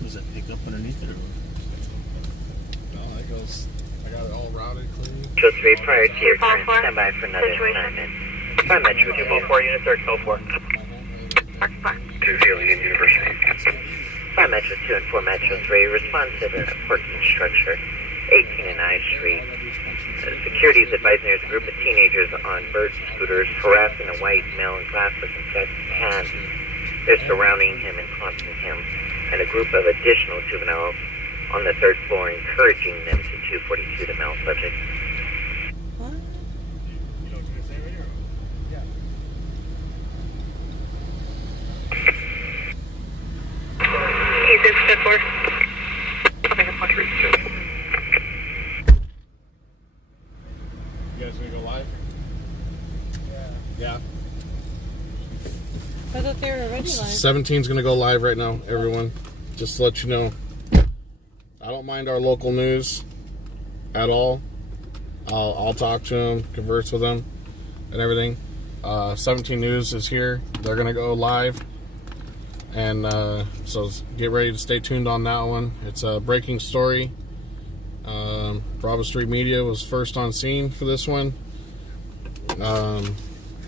Does that pick up underneath it or? No, that goes. I got it all routed clean. Metro 3, prior to your turn, stand by for another assignment. By Metro 244, units are code 4. 2 Alien University. By Metro 2 and 4 Metro 3, respond to the parking structure, 18 and I Street. Security is advising there's a group of teenagers on bird scooters harassing a white male in glasses and tan. They're surrounding him and taunting him, and a group of additional juveniles on the 3rd floor encouraging them to 242 the male subject. What? gonna go live? Yeah. I thought they were already live. 17's gonna go live right now, everyone. Just to let you know. I don't mind our local news at all. I'll talk to them, converse with them, and everything. 17 News is here. They're gonna go live, and so get ready to stay tuned on that one. It's a breaking story. Bravo Street Media was first on scene for this one.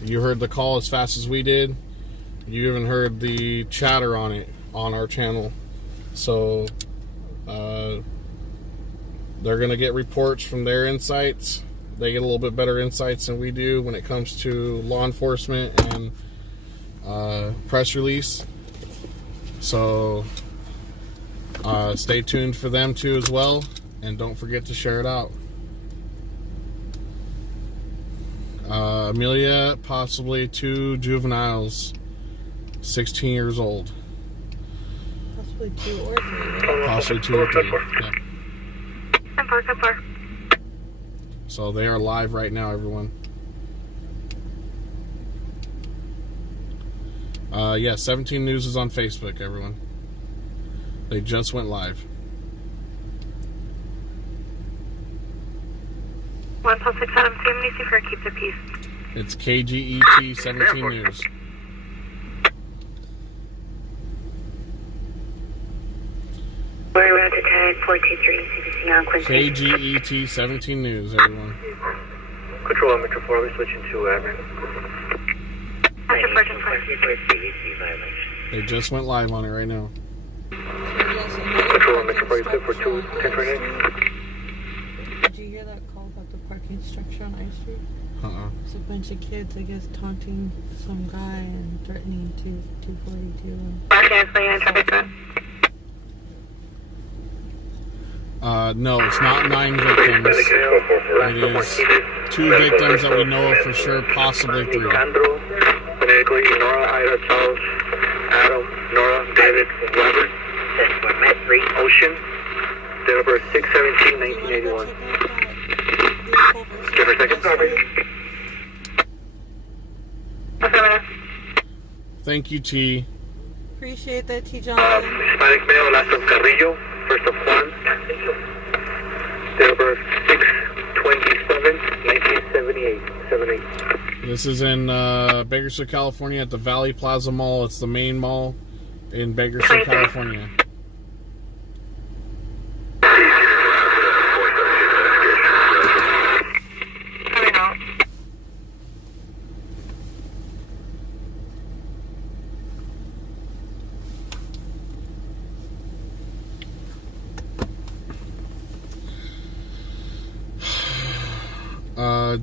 You heard the call as fast as we did. You even heard the chatter on it on our channel. So they're going to get reports from their insights. They get a little bit better insights than we do when it comes to law enforcement and press release. So stay tuned for them too as well. And don't forget to share it out. Amelia, possibly 2 juveniles, 16 years old. Possibly 2 or 3. Possibly 2 or 3. Yeah. So they are live right now, everyone. Yeah, 17 News is on Facebook, everyone. They just went live. 1+6 Adam, CMNC for Keep the Peace. It's KGET 17 News. We're around to tag 423 CBC on Quincy. KGET 17 News, everyone. Control Metro 4, we're switching to Admin. Metro 4. They just went live on it right now. Control Metro 4, you said for 2, 1028. Did you hear that call about the parking structure on I Street? It's a bunch of kids, I guess, taunting some guy and threatening 242. No, it's not 9 victims. It is 2 victims that we know of for sure, possibly 3. Andrew, Benedict, Nora, Ida, Charles, Adam, Nora, David, Robert, Ocean, December 6/17/1981. Give her a second. Thank you, T. Appreciate that, T. Johnson. Hispanic male, last of Carrillo, first of Juan. December 6/27/1978. 78. This is in Bakersfield, California at the Valley Plaza Mall. It's the main mall in Bakersfield, California.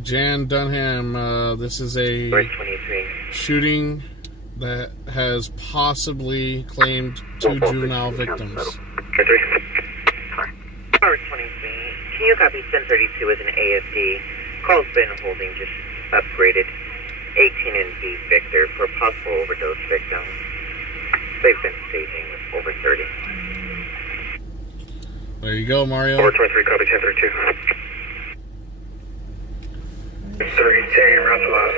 Jan Dunham, this is a shooting that has possibly claimed 2 juvenile victims. Power 23, can you copy 1032 as an AFD? Call's been holding, just upgraded. 18 in V Victor for possible overdose victims. They've been staging over 30. There you go, Mario. Power 23, copy 1032. 30, Russell.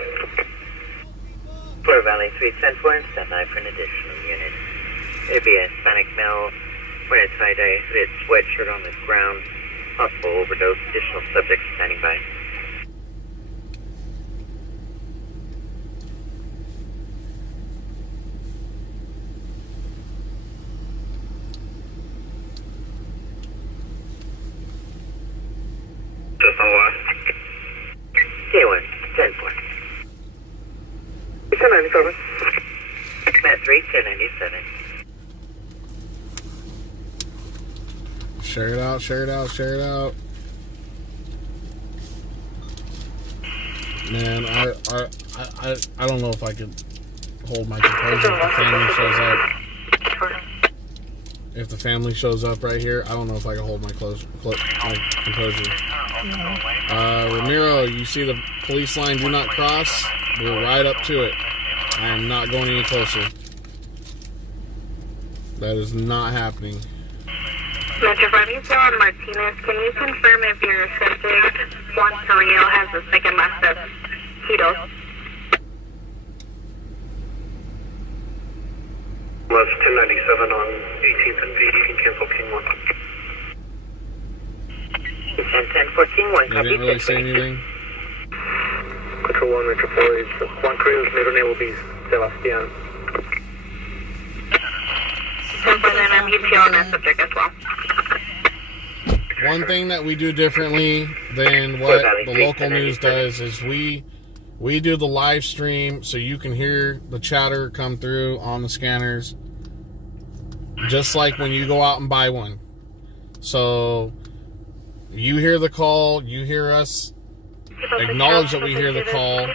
Fleur Valley 310-4 and stand by for an additional unit. It'd be a Hispanic male wearing a tie-dye hooded sweatshirt on the ground. Possible overdose. Additional subjects standing by. Just on what? K1, 10-4. 1097. Matt 3, 1097. Share it out, share it out, share it out. Man, I don't know if I could hold my composure if the family shows up. If the family shows up right here, I don't know if I can hold my composure. Ramiro, you see the police line do not cross? We're right up to it. I am not going any closer. That is not happening. Metro 5 on Martinez, can you confirm if your subject, Juan Carrillo, has a second last 14 1, They copy. didn't really say anything. Control 1, Metro 4 is Juan Cruz. Middle name will be Sebastian. So for then I'm UTL on that subject as well. One thing that we do differently than what the local news does is we do the live stream so you can hear the chatter come through on the scanners, just like when you go out and buy one. So you hear the call, you hear us acknowledge that we hear the call,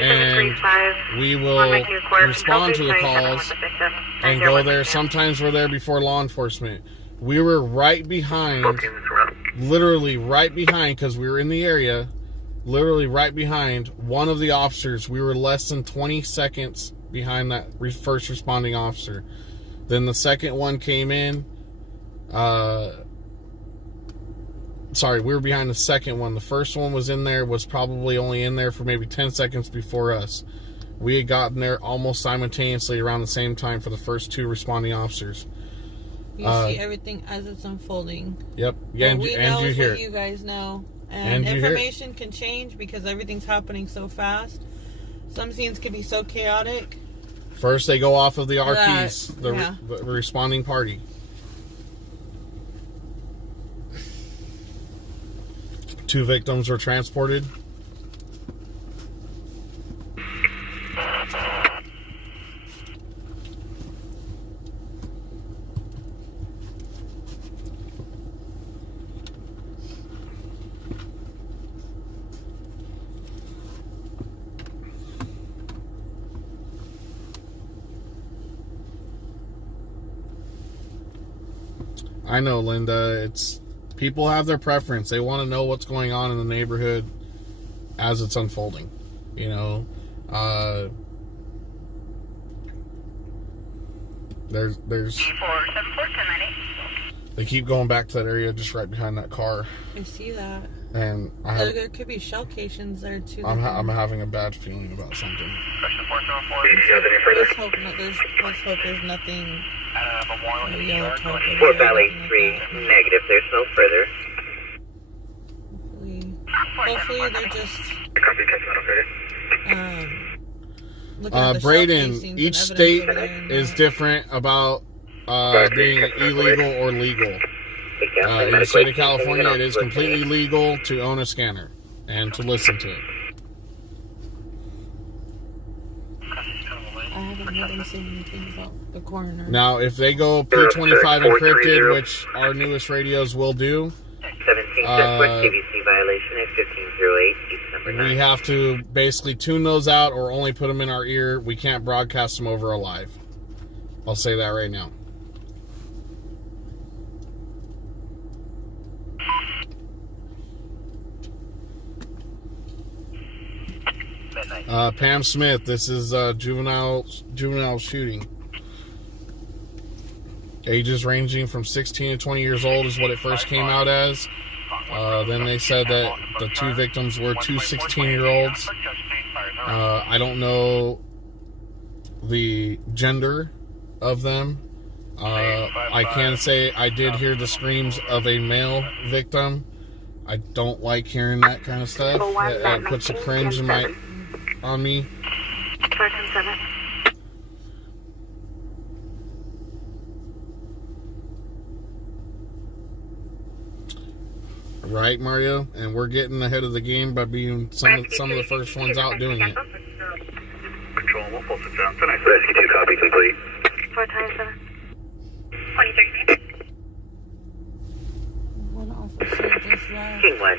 and we will respond to the calls and go there. Sometimes we're there before law enforcement. We were right behind, literally right behind, because we were in the area, literally right behind one of the officers. We were less than 20 seconds behind that first responding officer. Then the second one came in. Sorry, we were behind the second one. The first one was probably only in there for maybe 10 seconds before us. We had gotten there almost simultaneously around the same time for the first two responding officers. You see everything as it's unfolding. Yep. Yeah, and you hear it. You guys know. And information can change because everything's happening so fast. Some scenes could be so chaotic. First, they go off of the RPs, the responding party. Two victims were transported. I know, Linda. People have their preference. They want to know what's going on in the neighborhood as it's unfolding. You know, there's. They keep going back to that area just right behind that car. I see that. And there could be shell cations there too. I'm having a bad feeling about something. Let's hope there's nothing. Fort Valley 3, negative. There's no further. Hopefully they're just. Braden, each state is different about being illegal or legal. In the state of California, it is completely legal to own a scanner and to listen to it. I haven't heard them say anything about the coroner. Now, if they go P25 encrypted, which our newest radios will do, 17 TVC violation at 1508 East number 9. we have to basically tune those out or only put them in our ear. We can't broadcast them over alive. I'll say that right now. Pam Smith, this is juvenile shooting. Ages ranging from 16 to 20 years old is what it first came out as. Then they said that the two victims were two 16-year-olds. I don't know the gender of them. I can say I did hear the screams of a male victim. I don't like hearing that kind of stuff. It puts a cringe on me. 410-7. Right, Mario? And we're getting ahead of the game by being some of the first ones out doing it. Control 146 Rescue 2, copy complete. 410-7. 2013. One officer just left. King 1.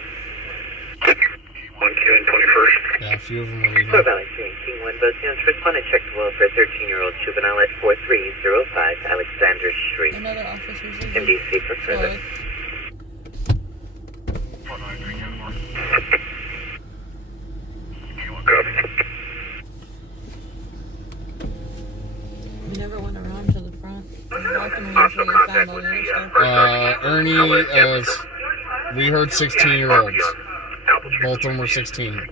1Q and 21st. Yeah, a few of them are leaving. Fort Valley 3, King 1, both units respond and check the well for a 13-year-old juvenile at 4305 Alexander Street. Another officer's in MDC for further. We never went around to the front. Walking around till we found all the other stuff. Ernie, we heard 16-year-olds. Both of them were 16.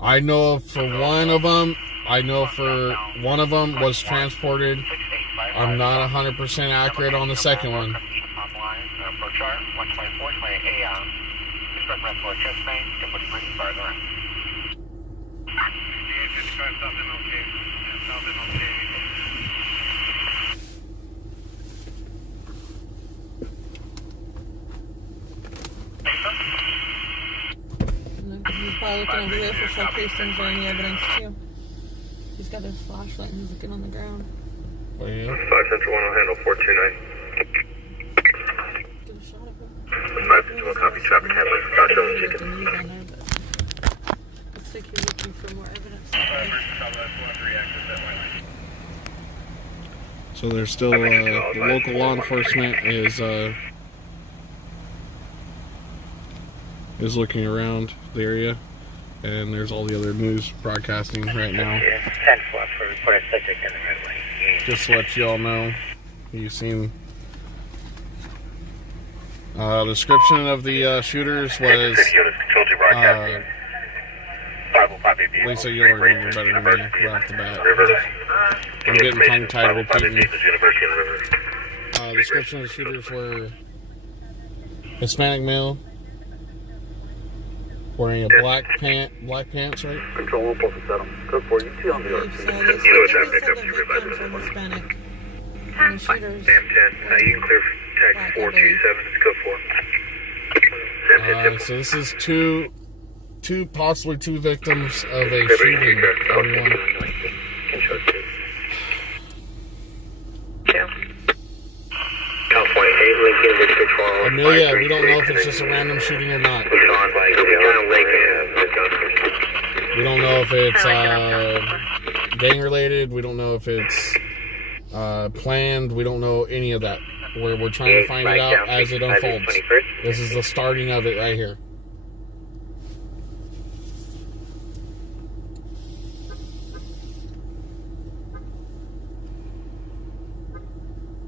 I know for one of them, I know for one of them was transported. I'm not 100% accurate on the second one. He's probably looking over there for shell casings or any evidence too. He's got his flashlight and he's looking on the ground. Oh, yeah? 5 Central 1 will handle 429. Get a shot of him. 5 Central copy traffic handler. Not showing chicken. Looks like he's looking for more evidence. So there's still, the local law enforcement is looking around the area, and there's all the other news broadcasting right now. 10-4 for reported subject in the roadway. Just to let you all know, you've seen the description of the shooters was Lisa, you'll remember better than me right off the bat. I'm getting tongue-tied repeating. The description of the shooters were Hispanic male, wearing a black pants, right? Control 1 posted settle. Code 4, you see on the So RC. they You know what said that pickup the supervisor victims is. are Hispanic. And the shooters. Sam 10. You can clear tag 427. It's code 4. Sam 10. So this is possibly two victims of a shooting. Everyone. California 8, Lincoln, District 4. Amelia, we don't know if it's just a random shooting or not. We don't know if it's gang related. We don't know if it's planned. We don't know any of that. We're trying to find it out as it unfolds. This is the starting of it right here.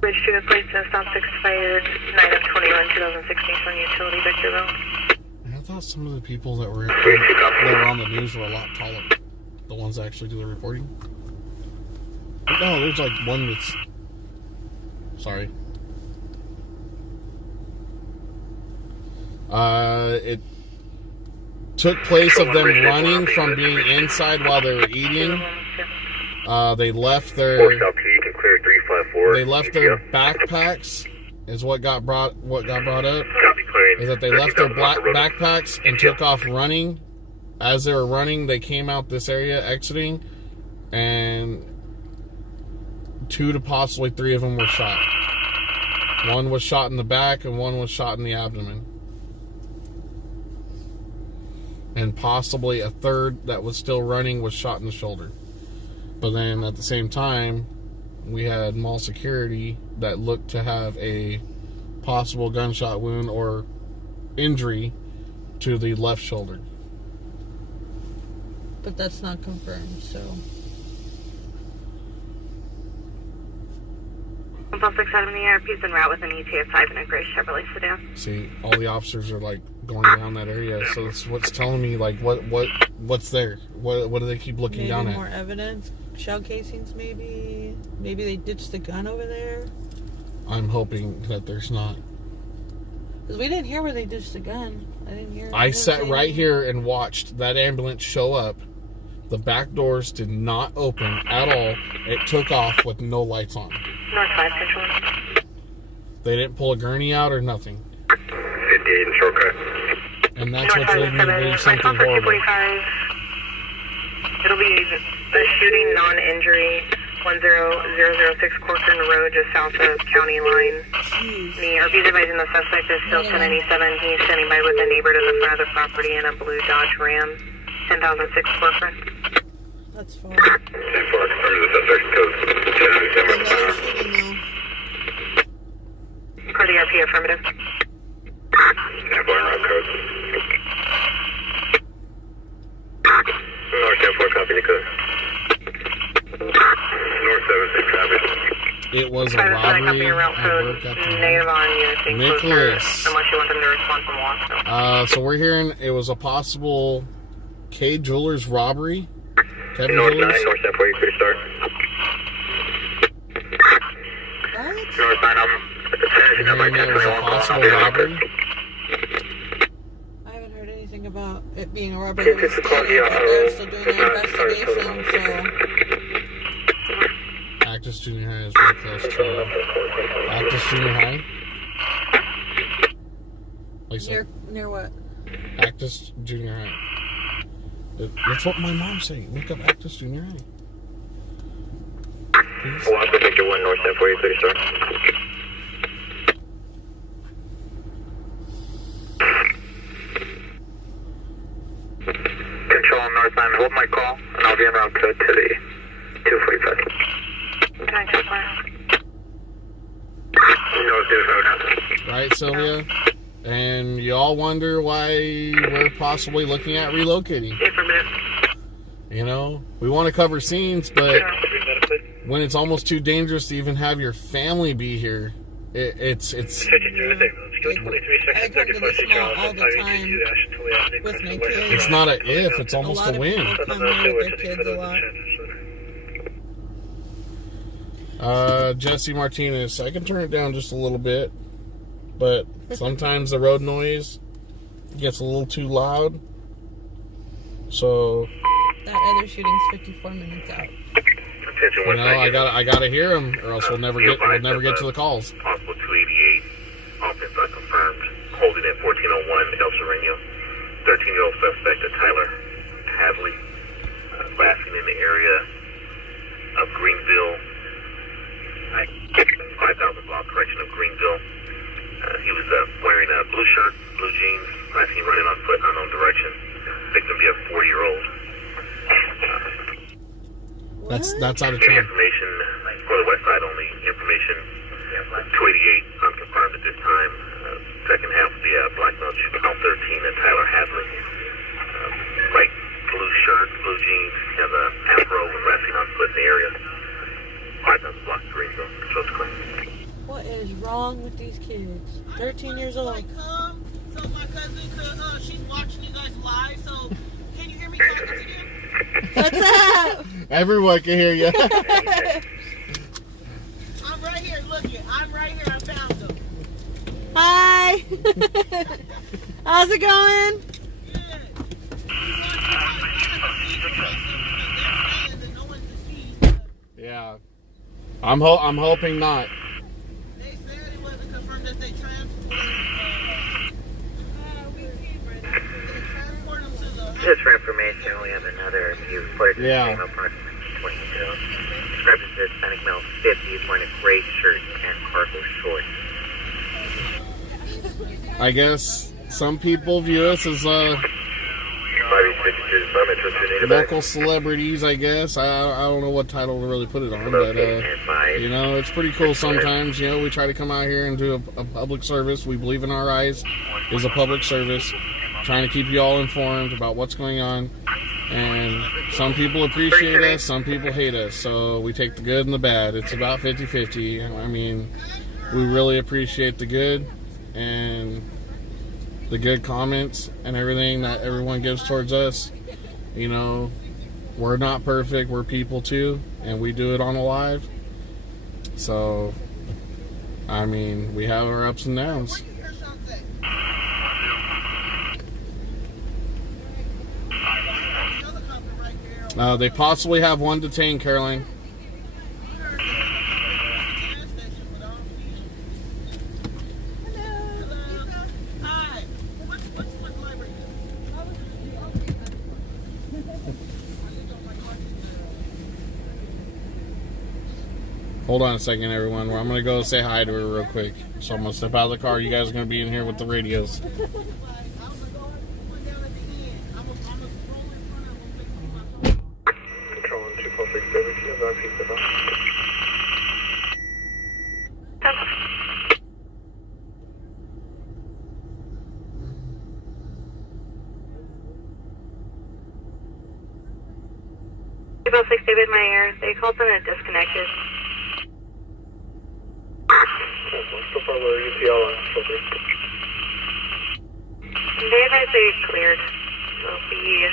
Bridge to the place and stop expired 9 of 21, 2016 from utility Victorville. I thought some of the people that were on the news were a lot taller. The ones that actually do the reporting. No, there's like one that's... Sorry. It took place of them running from being inside while they were eating. They left their backpacks is what got brought up. Is that they left their black backpacks and took off running. As they were running, they came out this area exiting, and 2 to possibly 3 of them were shot. One was shot in the back and one was shot in the abdomen. And possibly a third that was still running was shot in the shoulder. But then at the same time, we had mall security that looked to have a possible gunshot wound or injury to the left shoulder. But that's not confirmed, so. 146 out of the ARP's en route with an ETA-5 and a gray Chevrolet sedan. See, all the officers are like going down that area, so it's what's telling me like what's there? What do they keep looking down at? More evidence, shell casings, maybe they ditched the gun over there. I'm hoping that there's not. Because we didn't hear where they ditched the gun. I didn't hear. I sat right here and watched that ambulance show up. The back doors did not open at all. It took off with no lights on. North 5 Central. They didn't pull a gurney out or nothing. 58 and shortcut. And that's what's leading me to believe something horrible. It'll be a shooting, non-injury, 10006 Corcoran Road, just south of county line. The RP's advising the suspect is still 1097. He's standing by with a neighbor to the front of the property in a blue Dodge Ram, 10006 Corcoran. That's fine. 10-4, confirms the suspect code. Per the RP, affirmative. 10-4 en route code. North 10-4, copy the code. North 76 traffic. It was a robbery at work at the mall. Nicholas. Unless you want them to respond from Wasco. So we're hearing it was a possible K Jewelers robbery. Kevin North Julius? 9, North 7 for you, clear to start. What? North 9, I'm finishing up my And it was a 1021 possible robbery? I haven't heard anything about it being a robbery. Okay, It was just call standing, the, but they're still doing the sorry, investigation, so... Actus Junior High is really close to Actus Junior High. Lisa, Near what? Actus Junior High. That's what my mom's saying. Look up Actus Junior High. Please. Well, I'm Victor 1, North 7 for you, clear to start. Control North 9, hold my call, and I'll be en route to the 245. Can I check my... North 2 Right, Sylvia? And you all wonder why we're possibly looking at relocating. You know, we want to cover scenes, but when it's almost too dangerous to even have your family be here, it's I come to this mall all the time with my kids. it's not a if, it's A almost lot a of win. people come here with their kids a lot. Jesse Martinez, I can turn it down just a little bit, but sometimes the road noise gets a little too loud. So, That other shooting's 54 minutes out. you know, I gotta hear him, or else we'll never get to the calls. Possible 288. Offense unconfirmed. Holding at 1401 El Sereno. 13-year-old suspect at Tyler Hadley. Basking in the area of Greenville. 5,000 block correction of Greenville. He was wearing a blue shirt, blue jeans. Last seen running on foot, unknown direction. Victim be a 4-year-old. That's out of Any town. information for the west side only. Information 288 unconfirmed at this time. Second half of the black male juvenile 13 at Tyler Hadley. Light blue shirt, blue jeans. Has a afro with resting on foot in the area. 5,000 block Greenville. Shows clean. What is wrong with these kids? 13 years old. Come so my cousin could, she's watching you guys live, so can you hear me talking to you? What's up? Everyone can hear you. I'm right here, look it. I'm right here, I found them. Hi. How's it going? Yeah. I'm hoping not. They said it wasn't confirmed that they transported them to the... Just for information, we have another new footage of Yeah. the same apartment, 22. Described as Hispanic male, 50, wearing a gray shirt and cargo shorts. I guess some people view us as local celebrities, I guess. I don't know what title to really put it on, but you know, it's pretty cool sometimes. You know, we try to come out here and do a public service. We believe in our eyes is a public service, trying to keep you all informed about what's going on. And some people appreciate us, some people hate us, so we take the good and the bad. It's about 50-50. I mean, we really appreciate the good and the good comments and everything that everyone gives towards us. You know, we're not perfect, we're people too, and we do it on a live. So, I mean, we have our ups and downs. They possibly have one detained, Caroline. Hold on a second, everyone. I'm going to go say hi to her real quick. So I'm going to step out of the car. You guys are going to be in here with the radios. Controlling 246 is on piece of About 6 David Meyer, they called them a disconnected. So far, we're UTL on filter. They advised they cleared. They'll be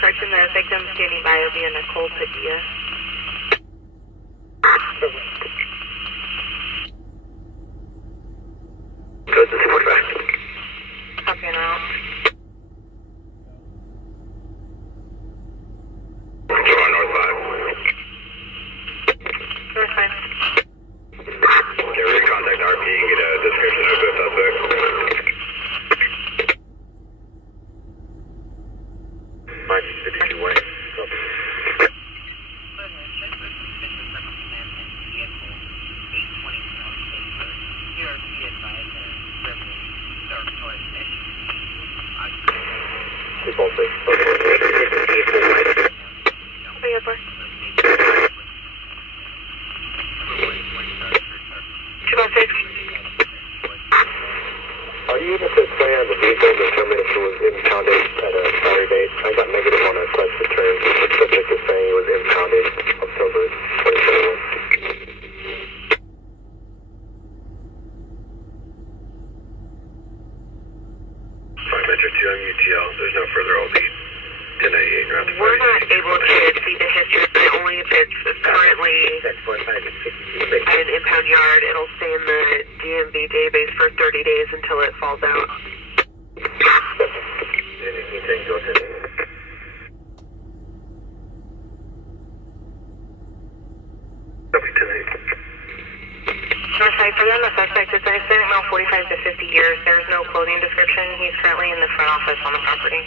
Correction, the victim standing by will be a Nicole Padilla. Go to 45. Copy and out. Draw north 5. North 5. Can we contact RP and get a description of the suspect? 562 way. It's all safe. 206. Are you able to explain on the vehicle and determine if it was impounded at a prior date? I got negative on a quest return. The subject is saying it was impounded October 2021. 5 Metro 2 on UTL. There's no further OB. 1098 route to We're not able to see the history, but only if it's currently at an impound yard. It'll stay in the DMV database for 30 days until it falls out. Northside, for them, the suspect is an estimated male 45 to 50 years. There's no clothing description. He's currently in the front office on the property.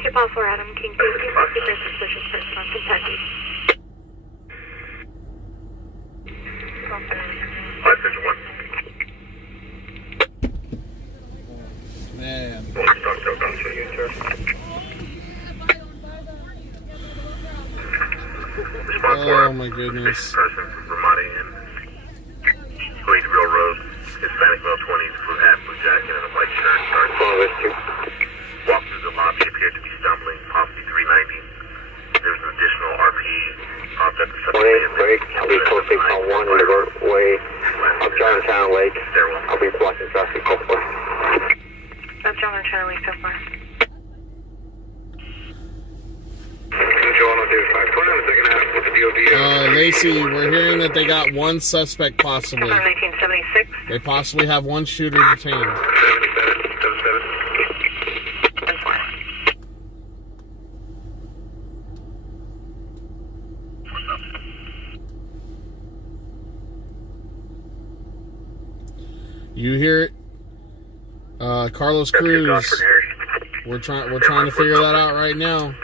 Tip off for Adam King, please keep their suspicious person on Kentucky. Man. Oh my goodness. Person from Ramadi and Queens Railroad, Hispanic male 20s, blue hat, blue jacket, and a white shirt. Walked through the lobby, appeared to be stumbling, possibly 390. There was an additional RP popped up the subject. Break, I'll be posting on 1 in the roadway up Johnstown Lake. I'll be blocking traffic hopefully. That's Johnstown Lake so far. Lacey, we're hearing that they got one suspect possibly. 1976. They possibly have one shooter detained. 77. You hear it? Carlos Cruz. We're trying to figure that out right now.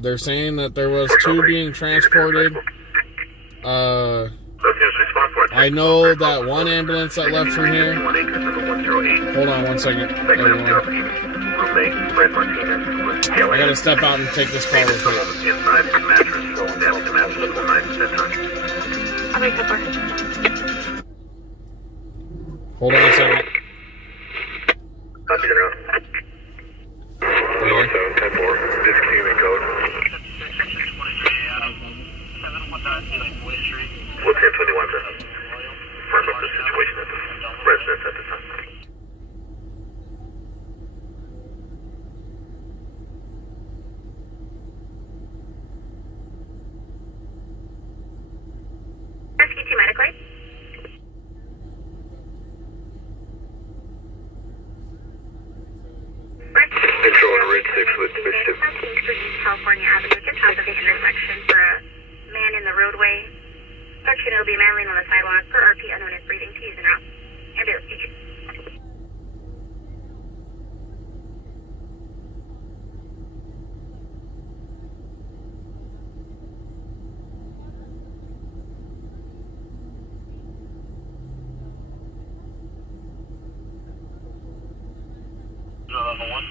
They're saying that there was 2 being transported. I know that one ambulance that left from here. Hold on 1 second, everyone. I gotta step out and take this call real quick. I'll make that work. Hold on a second. Copy that. North 710-4, discontinuing code. What's 1021, sir? Firm up the situation at the residence at the time. California Avenue, just south of the intersection for a man in the roadway. Section will be a man laying on the sidewalk per RP unknown is breathing. T's and out. Ambulance station. Level 1.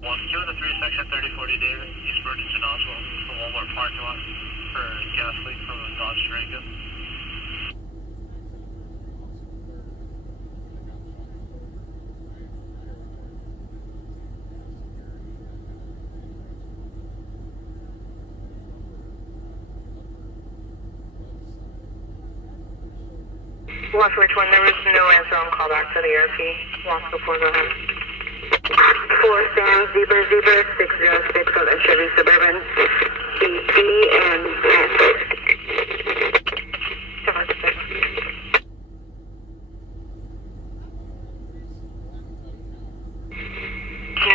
1-2 to 3 section 3040 David, East Burlington Oswald, the Walmart parking lot for gas leak from a Dodge Durango. Lost which one? There was no answer on callback to the ARP. Lost before, go ahead. 4 Sam Zebra 606 on the Chevy Suburban CT and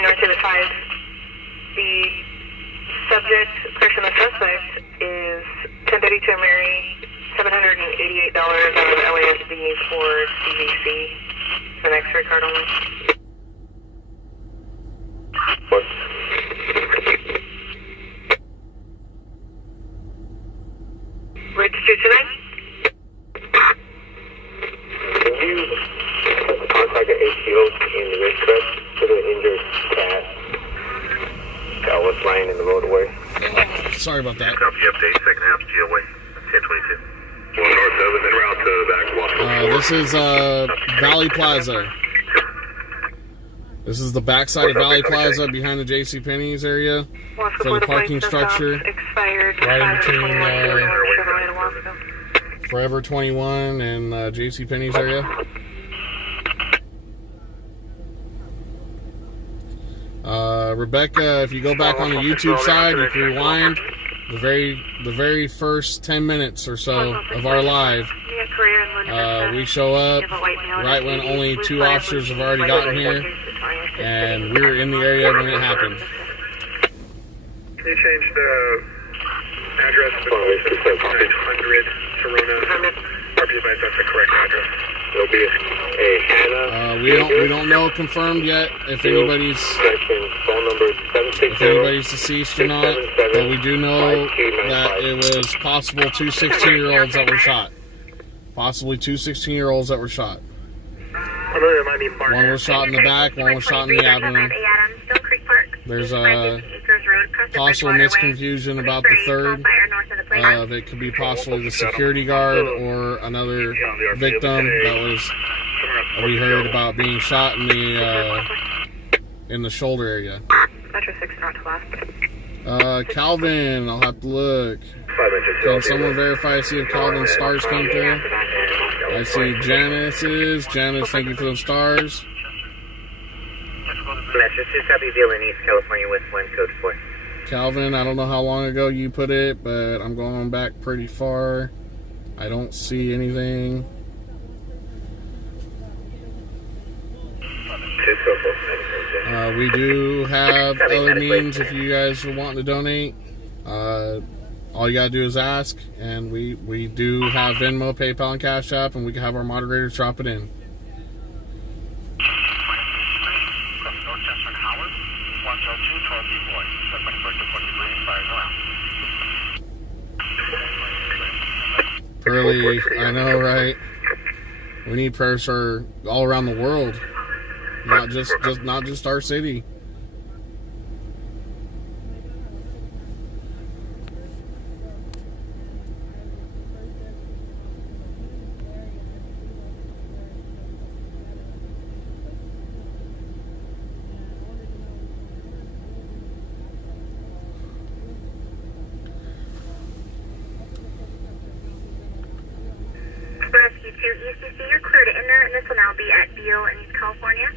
north of the 5. The subject, person, the suspect is 1032 Mary, $788 out of LASD for CVC. The next card only. What? Registered tonight? Can you contact the ATO in the Ridgecrest for the injured cat that was lying in the roadway? Sorry about that. Copy update, second half GOA, 1022. 1 north 7 en route to back Washington. This is Valley Plaza. This is the backside of Valley Plaza behind the JCPenney's area for the parking structure. Expired. Right in between Forever 21 and JCPenney's area. Rebecca, if you go back on the YouTube side, you can rewind the very first 10 minutes or so of our live. We show up right when only 2 officers have already gotten here, and we were in the area when it happened. Can you change the address to 900 Serona? RP advice, that's the correct address. There'll be a Hannah. We don't know confirmed yet if anybody's deceased or not, but we do know that it was possible 2 16-year-olds that were shot. Possibly 2 16-year-olds that were shot. One was shot in the back, one was shot in the abdomen. There's a possible misconfusion about the third. That could be possibly the security guard or another victim that we heard about being shot in the shoulder area. Calvin, I'll have to look. Can someone verify, see if Calvin's stars came through? I see Janice's. Janice, thank you for the stars. Metro 2 copy, Villain East California with 1 code 4. Calvin, I don't know how long ago you put it, but I'm going back pretty far. I don't see anything. We do have other means if you guys are wanting to donate. All you gotta do is ask, and we do have Venmo, PayPal, and Cash App, and we can have our moderators drop it in. Really, I know, right? We need prayers for all around the world, not just our city. Rescue 2 ECC, you're clear to enter, and this will now be at Beale in East California.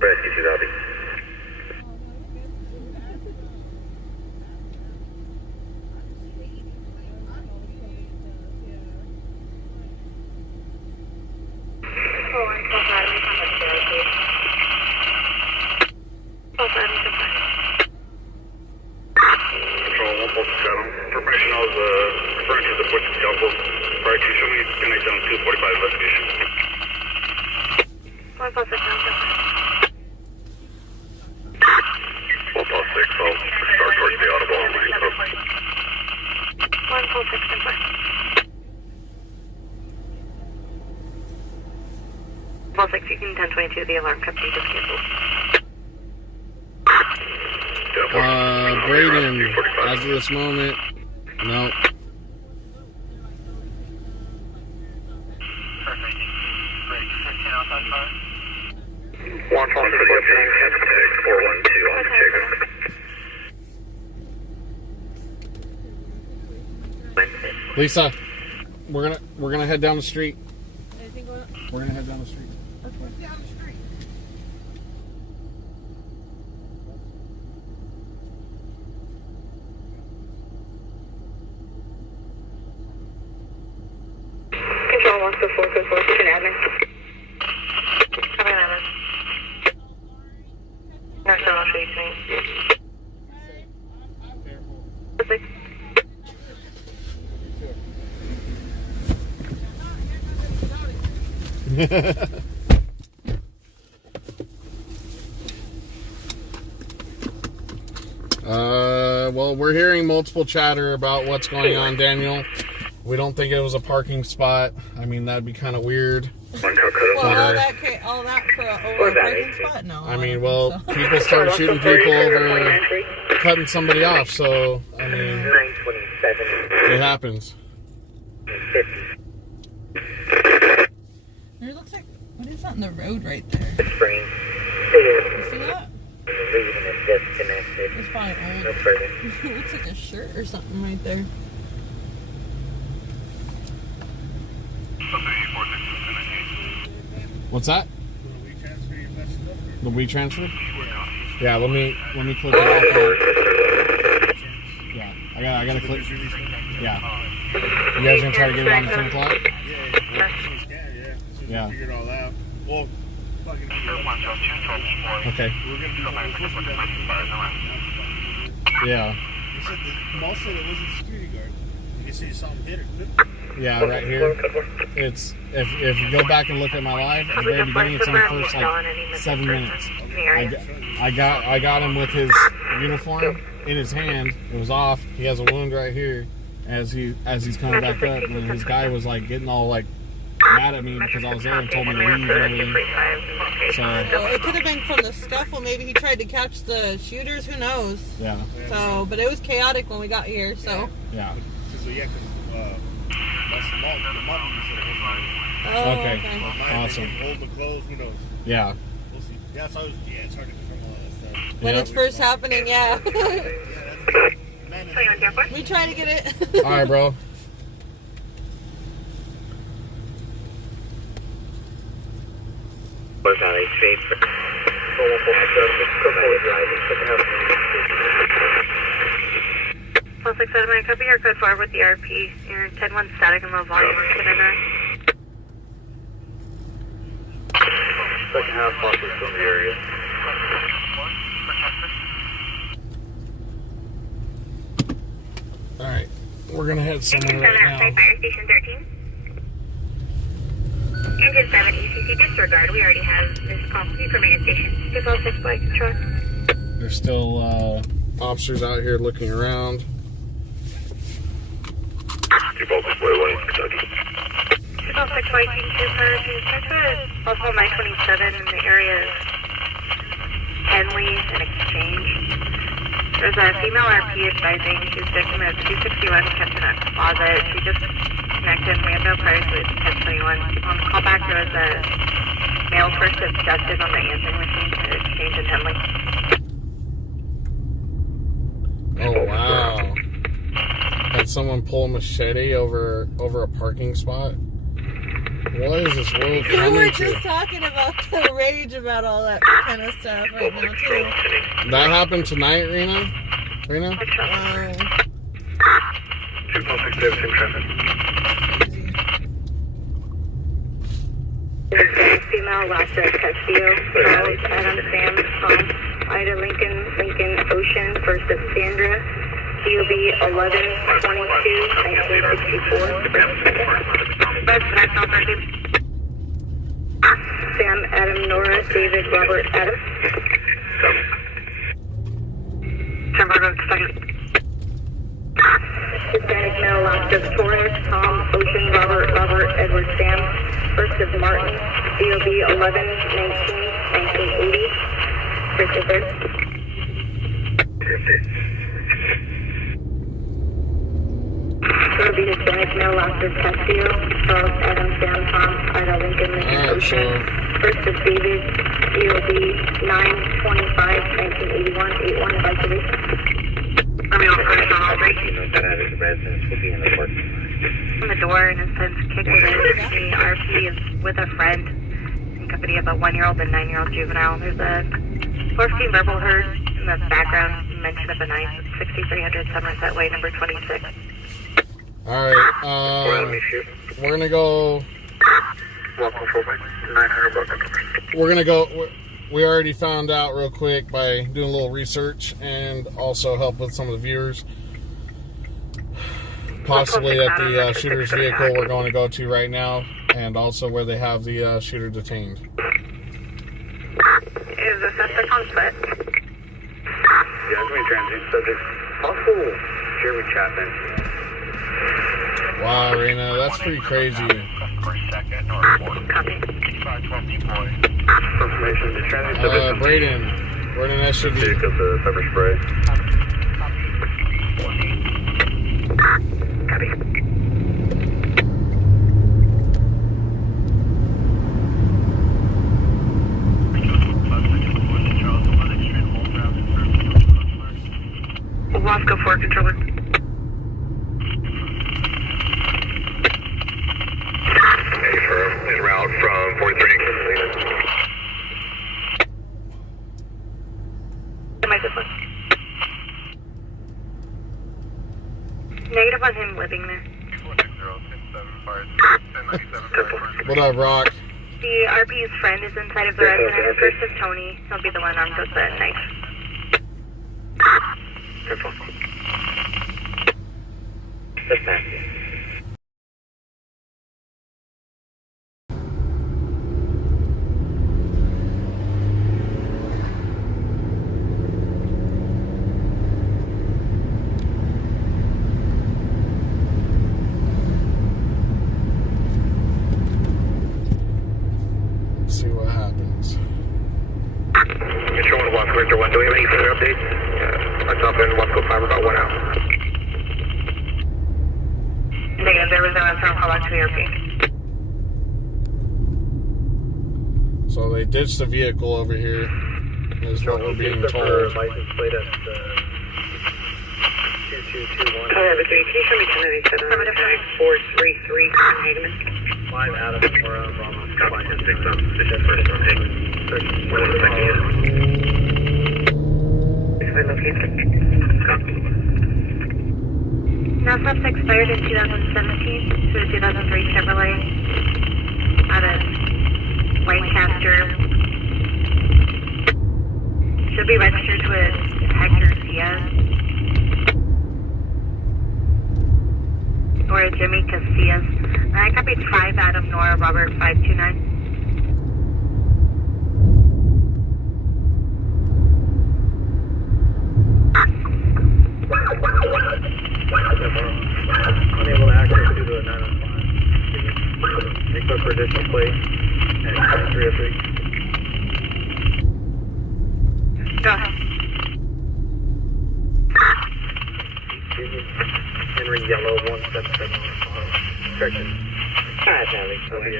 Rescue 2 copy. Plaza County. 1 plus 6, I'll start towards the audible on my info. 1 plus 6, and 4. Plus 6, you can 1022, the alarm company just canceled. Braden, as of this moment, no. Perfect. Great. 15 outside car. 1 plus 6, 412 on the ticket. Lisa, we're gonna head down the street. Anything going on? We're gonna head down the street. Down the street. Control 1 to 4 to 4, you can admin. Copy 11. No, so I'll show you tonight. 6. Well, we're hearing multiple chatter about what's going on, Daniel. We don't think it was a parking spot. I mean, that'd be kind of weird. Well, all that for over a parking spot? No. I mean, well, people started shooting people over cutting somebody off, so, I mean, 927. it happens. 50. There looks like, what is that in the road right there? Spring. You see that? Leaving is disconnected. It's probably No old. further. It looks like a shirt or something right there. What's that? The WeTransfer? Yeah, let me click it off here. Yeah, I gotta click. Yeah. You guys gonna try to get it on at 10 o'clock? Yeah. Figure it all out. Well, fucking Okay. Yeah. They said the mall said it wasn't security guard. You can see something hit her. Yeah, right here. It's if you go back and look at my live at the very beginning, it's in the first like 7 minutes. I got him with his uniform in his hand. It was off. He has a wound right here as he's coming back up, and his guy was like getting all like mad at me because I was there and told me to leave early. So Well, it could have been from the scuffle. Maybe he tried to catch the shooters. Who knows? yeah. So, but it was chaotic when we got here. So. Yeah. So yeah, that's the mall. The mall said it wasn't. Oh, Okay. Awesome. Hold the clothes. Who knows? Yeah. We'll see. Yeah, so it's hard to confirm all that stuff. When Yep. it's first happening, yeah. Man, We try to get it. All right, bro. Was on a straight for Plus 6 out of my copy your code 4 with the RP. You're 10-1 static and low volume. Get in there. second half buses from the area. All right, we're gonna head somewhere right now. Fire Station 13. Engine 7, ECC disregard. We already have this call. You can remain in station. 256 by control. There's still officers out here looking around. Keep open, way, Kentucky. 256 by Q2 also 927 in the area of Henley and Exchange. There's a female RP advising she's victim of 261 kept in a closet. She just connected. We have no priors with 1021. On the callback, there was a male first abducted on the answering machine at Exchange in Henley. Oh wow! Had someone pull a machete over a parking spot? What is this world We were coming just to? talking about the rage about all that kind of stuff right now too. That happened tonight, Rena? Two plus 6 same traffic. Female Lassa Castillo, Charles Adam Sam Tom Ida Lincoln Ocean versus Sandra COB 11/22/1964. Sam, Adam, Nora, David, Robert, Adam. 10-5, second. Hispanic male, last of Torres, Tom, Ocean, Robert, Edward, Sam. First of Martin, DOB 11-19-1980. First of third. DOB Hispanic male, last of Castillo, Charles, Adam, Sam, Tom, Ida, Lincoln, Ocean. First of David, DOB 9-25-1981, 81, advice to reach. I'm on first on all three. That out of the residence will be in the court. On the door and has since kicked it in. The RP is with a friend in company of a 1-year-old and 9-year-old juvenile. There's a 14 verbal heard in the background, mention of a knife, 6300 Somerset Way, number 26. Alright, we're gonna go. We're gonna go. We already found out real quick by doing a little research and also help with some of the viewers. Possibly at the shooter's vehicle we're going to go to right now, and also where they have the shooter detained. Is the suspect on foot? Yeah, I'm going to transit subject. Also, Jeremy Chapman. Wow, Rena, that's pretty crazy. Confirmation, the transit subject. Braden, we're in an SUV. Take up the pepper spray. Copy. Wasco 4, controller. En route from 43. Am I this one? Negative on him living there. What up, Rock? The RP's friend is inside of the residence. First is Tony. He'll be the one armed with the knife. See what happens. Control 1, Victor 1. Do we have any further updates? Our top end, Wasco 5, about 1 hour. Negative, there was no answer. I'll call back to the RP. So they ditched the vehicle over here, is what we're being told. License plate at 2221. Oh, yeah, but can you show me 1087? 433 Hageman. 5 Adam or Brahma. Copy, 6 on position first on Hageman. Where the second is? Is my location? Copy. Now, suspect expired in 2017 to a 2003 Chevrolet out of Lancaster. Should be registered to a Hector Diaz or a Jimmy Casillas. I copied 5 Adam Nora Robert 529. Unable to access due to a 905. Request for additional plate at 303. Go ahead. Henry Yellow 177. Correction. Alright, That'll be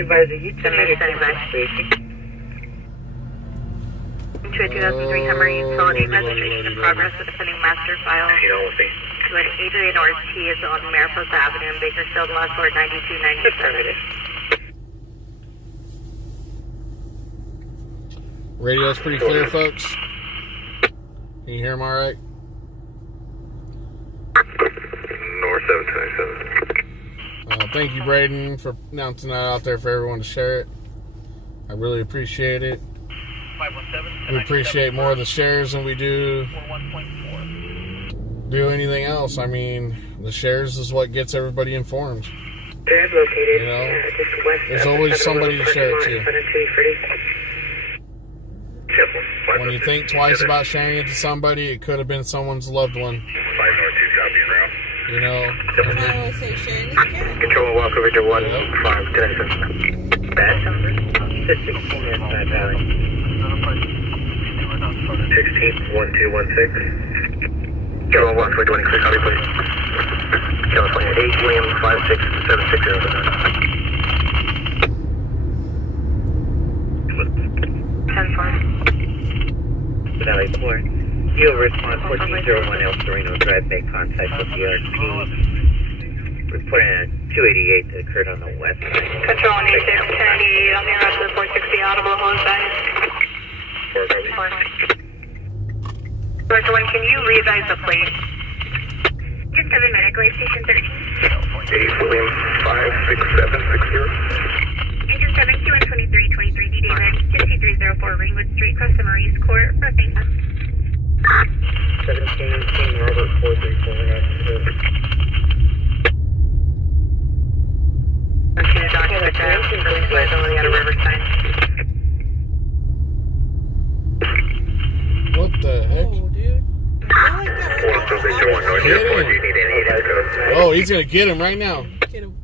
Advisor, you tell me to send back. To a 2003 Hummer utility registration in progress with a pending master file to an Adrian Ortiz on Mariposa Avenue in Bakersfield, last word 9297. Radio's pretty clear, folks. Can you hear him all right? North 727. Thank you, Braden, for announcing that out there for everyone to share it. I really appreciate it. We appreciate more of the shares than we do anything else. I mean, the shares is what gets everybody informed. located You know, just west there's of always the somebody to share it to. to. When you think twice about sharing it to somebody, it could have been someone's loved one. You know, I always say sharing is caring. Control walk over to 1510. Bad number. 16 inside Valley. 161216. Control walk over 26, copy please. California 8 William 56760. 10-5. Valley Port. You'll respond 1401 El Sereno Drive, make contact with the RT. Reporting a 288 that occurred on the west side. Control 8610 on the rest of the 460 audible hold side. Director 1, can you re-advise the plate? Just 7 medical aid station 13. 8 William 56760. Engine 7 QN 2323 D David 6304 Ringwood Street, across the Marie's Court, roughing. 17 King Robert 434. Continue to document the crash. Liability at a Riverside. what the heck? Oh, dude. Get him. Oh, he's gonna get him right now. Get him.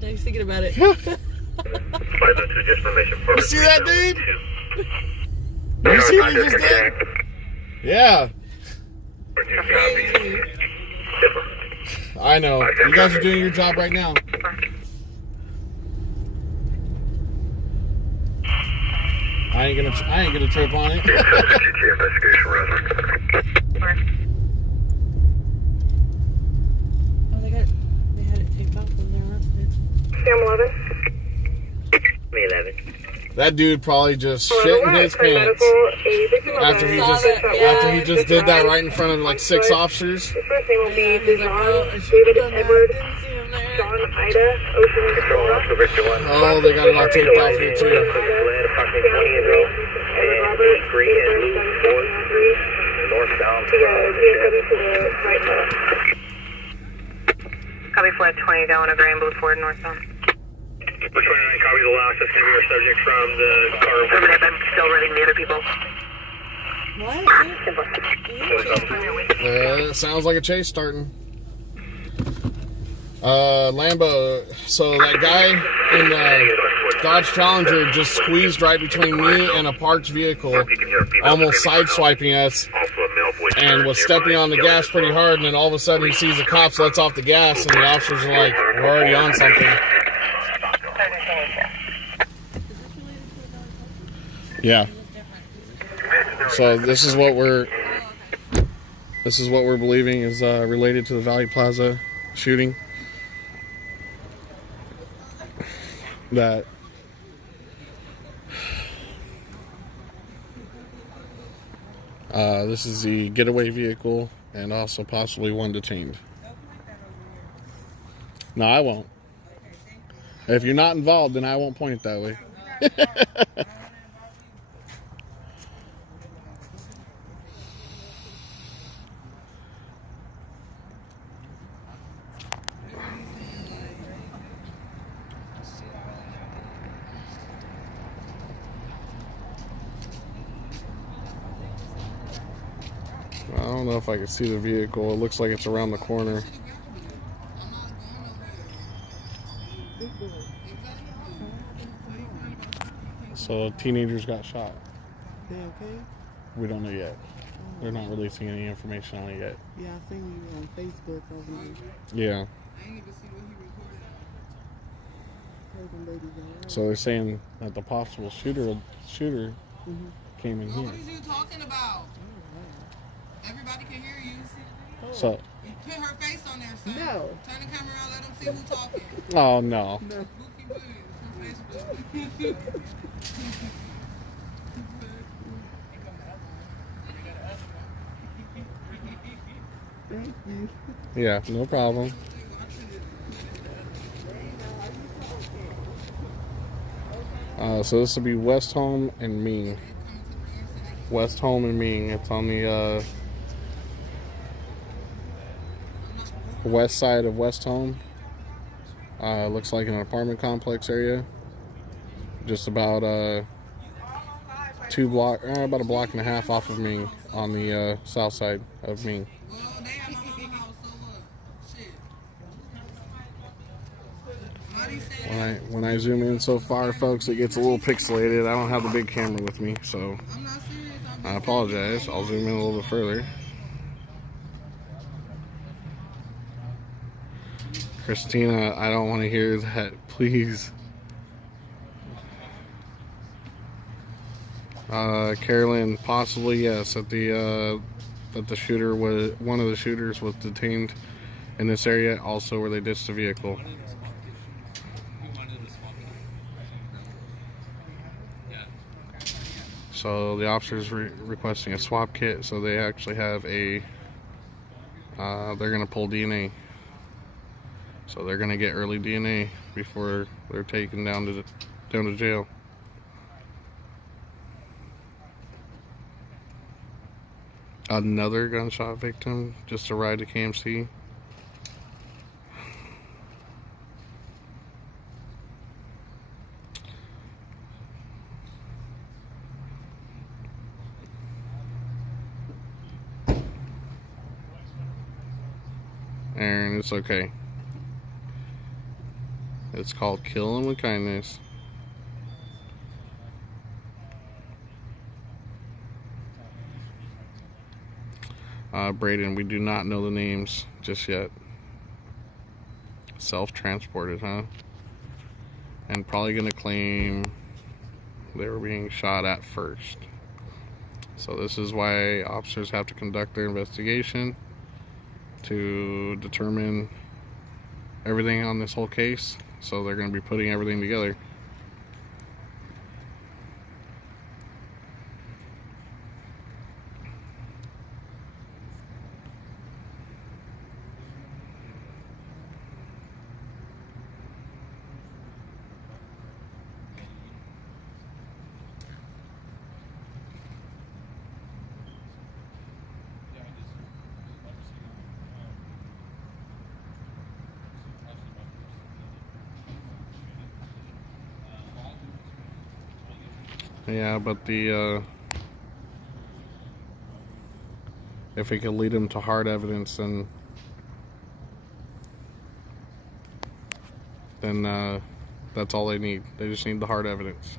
Now he's thinking about it. You see that, dude? You see what he just did? Yeah. I know. You guys are doing your job right now. I ain't gonna trip on it. Oh, they had it taped off when they were arrested. Sam 11. That dude probably just shit in his pants after he just did that right in front of like 6 officers. His first name will be David Edward, John Ida, Ocean Explorer. Oh, they got it all taped off here too. Copy flight 20 down on a Grand Blue Ford northbound. Which one copy the last? That's going to be our subject from the car. I'm still reading the other people. What? It sounds like a chase starting. Lambo. So that guy in the Dodge Challenger just squeezed right between me and a parked vehicle, almost sideswiping us, and was stepping on the gas pretty hard. And then all of a sudden he sees the cops, lets off the gas, and the officers are like, "We're already on something." Yeah. So this is what we're believing is related to the Valley Plaza shooting. That this is the getaway vehicle and also possibly one detained. No, I won't. If you're not involved, then I won't point it that way. I don't know if I can see the vehicle. It looks like it's around the corner. So teenagers got shot. They okay? We don't know yet. They're not releasing any information on it yet. Yeah, I seen you on Facebook. Yeah. So they're saying that the possible shooter came in here. What is you talking about? Everybody can hear you. So Put her face on there, sir. No. Turn the camera around, let them see who's talking. oh no. Spooky booty. It's from Facebook. Thank you. Yeah, no problem. So this will be West Home and Ming. West Home and Ming. It's on the west side of West Home. Looks like an apartment complex area. Just about about a block and a half off of Ming on the south side of Ming. When I zoom in so far, folks, it gets a little pixelated. I don't have the big camera with me, so I apologize. I'll zoom in a little bit further. Christina, I don't want to hear that, please. Carolyn, possibly yes. That the shooter was one of the shooters was detained in this area, also where they ditched the vehicle. So the officer's requesting a swap kit, so they actually have a. They're gonna pull DNA. So they're gonna get early DNA before they're taken down to jail. Another gunshot victim just to ride to KMC. Aaron, it's okay. It's called killing with kindness. Braden, we do not know the names just yet. Self-transported, huh? And probably gonna claim they were being shot at first. So this is why officers have to conduct their investigation to determine everything on this whole case. So they're going to be putting everything together. Yeah, but the if we could lead them to hard evidence, then that's all they need. They just need the hard evidence.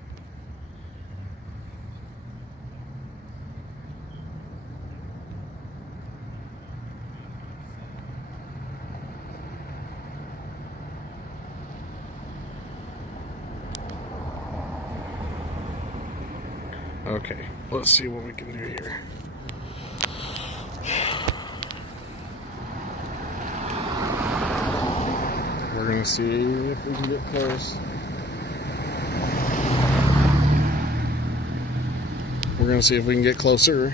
Okay, let's see what we can do here. We're gonna see if we can get close. We're gonna see if we can get closer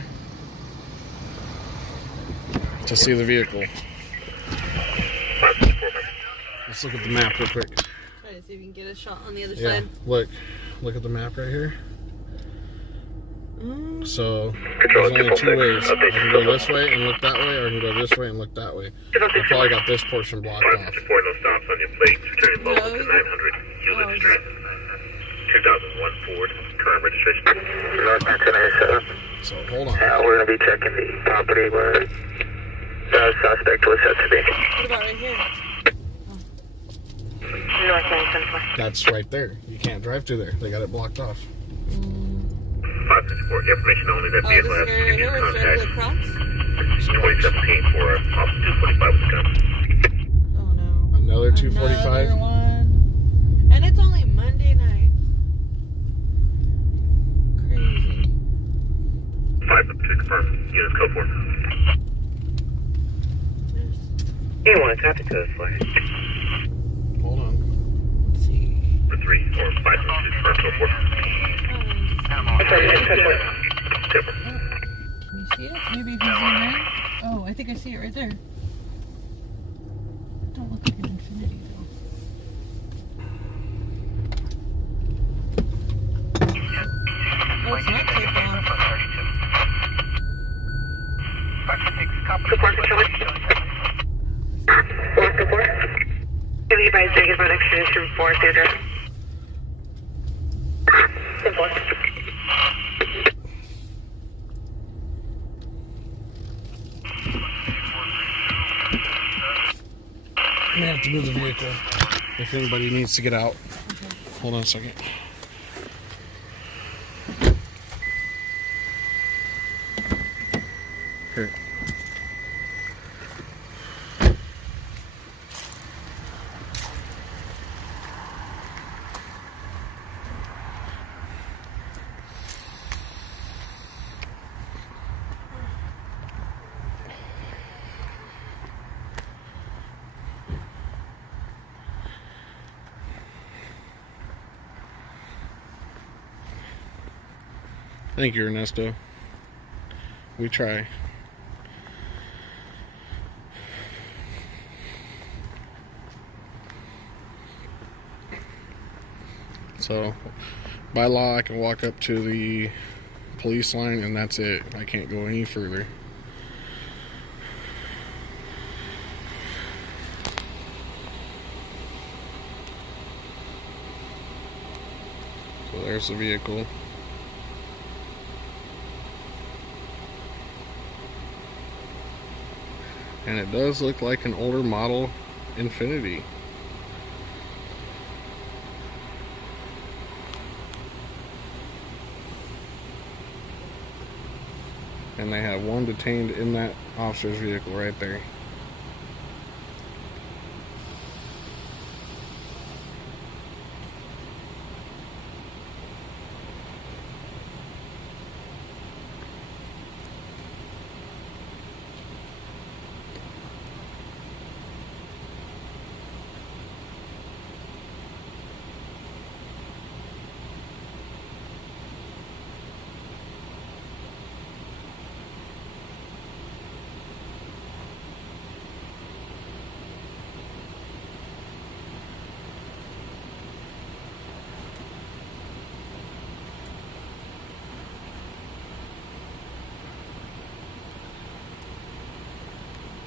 to see the vehicle. Let's look at the map real quick. Try to see if we can get a shot on the other Yeah, side. look at the map right here. So there's only two ways. I can go this way and look that way, or I can go this way and look that way. I probably got this portion blocked off. No stops on your plate. Returning local to 900 Hewlett Street. 2001 Ford. Current registration. So hold on. We're going to be checking the property where the suspect was said to be. What about right here? North 974. That's right there. You can't drive through there. They got it blocked off. 564. Information only that vehicle has here was directly across? 2017 for Officer 245 with the gun. Oh no. Another 245? Another one. And it's only Monday night. Crazy. 5 to confirm. Units code 4. You want to copy code for it? Hold on. Let's see. For 3 or 5 to confirm code 4. Can you see it? Maybe if you zoom in. Oh, I think I see it right there. Don't look like an infinity though. Oh, it's not taped off. Can you advise Vegas neighborhood exterior through 4 theater. 10-4. I'm gonna have to move the vehicle if anybody needs to get out. Okay. Hold on a second. Here. Thank you, Ernesto. We try. So, by law, I can walk up to the police line and that's it. I can't go any further. So there's the vehicle. And it does look like an older model Infiniti. And they have one detained in that officer's vehicle right there.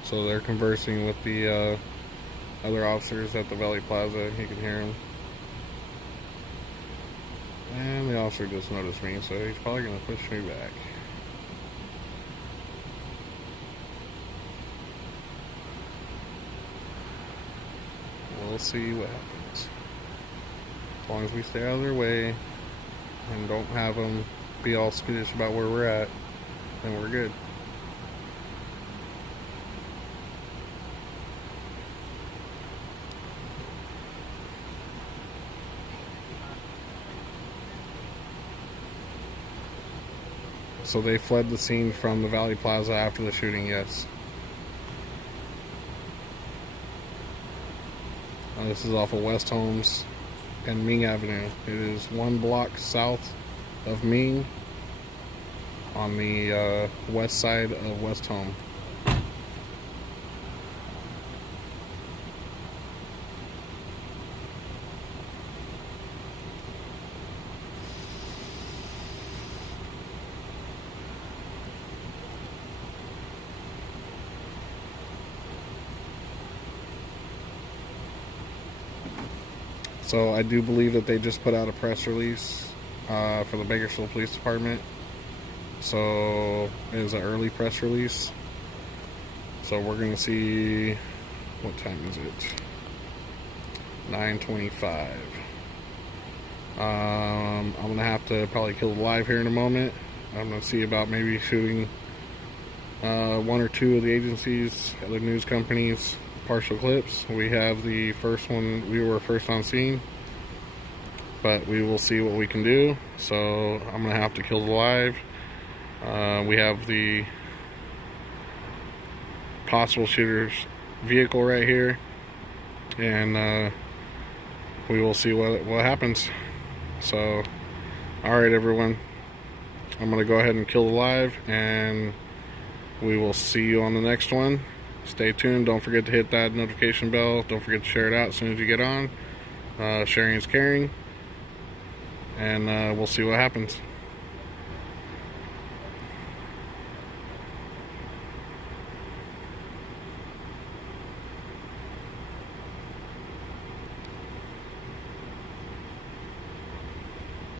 So they're conversing with the other officers at the Valley Plaza. You can hear them. And the officer just noticed me, so he's probably going to push me back. We'll see what happens. As long as we stay out of their way and don't have them be all skittish about where we're at, then we're good. So they fled the scene from the Valley Plaza after the shooting, yes. This is off of West Holmes and Ming Avenue. It is 1 block south of Ming on the west side of West Holmes. So I do believe that they just put out a press release for the Bakersfield Police Department. So it is an early press release. So we're going to see, what time is it? 9:25. I'm going to have to probably kill the live here in a moment. I'm going to see about maybe shooting 1 or 2 of the agencies, other news companies, partial clips. We have the first one, we were first on scene, but we will see what we can do. So I'm gonna have to kill the live. We have the possible shooter's vehicle right here, and we will see what happens. So alright everyone, I'm gonna go ahead and kill the live, and we will see you on the next one. Stay tuned. Don't forget to hit that notification bell. Don't forget to share it out as soon as you get on. Sharing is caring. And we'll see what happens.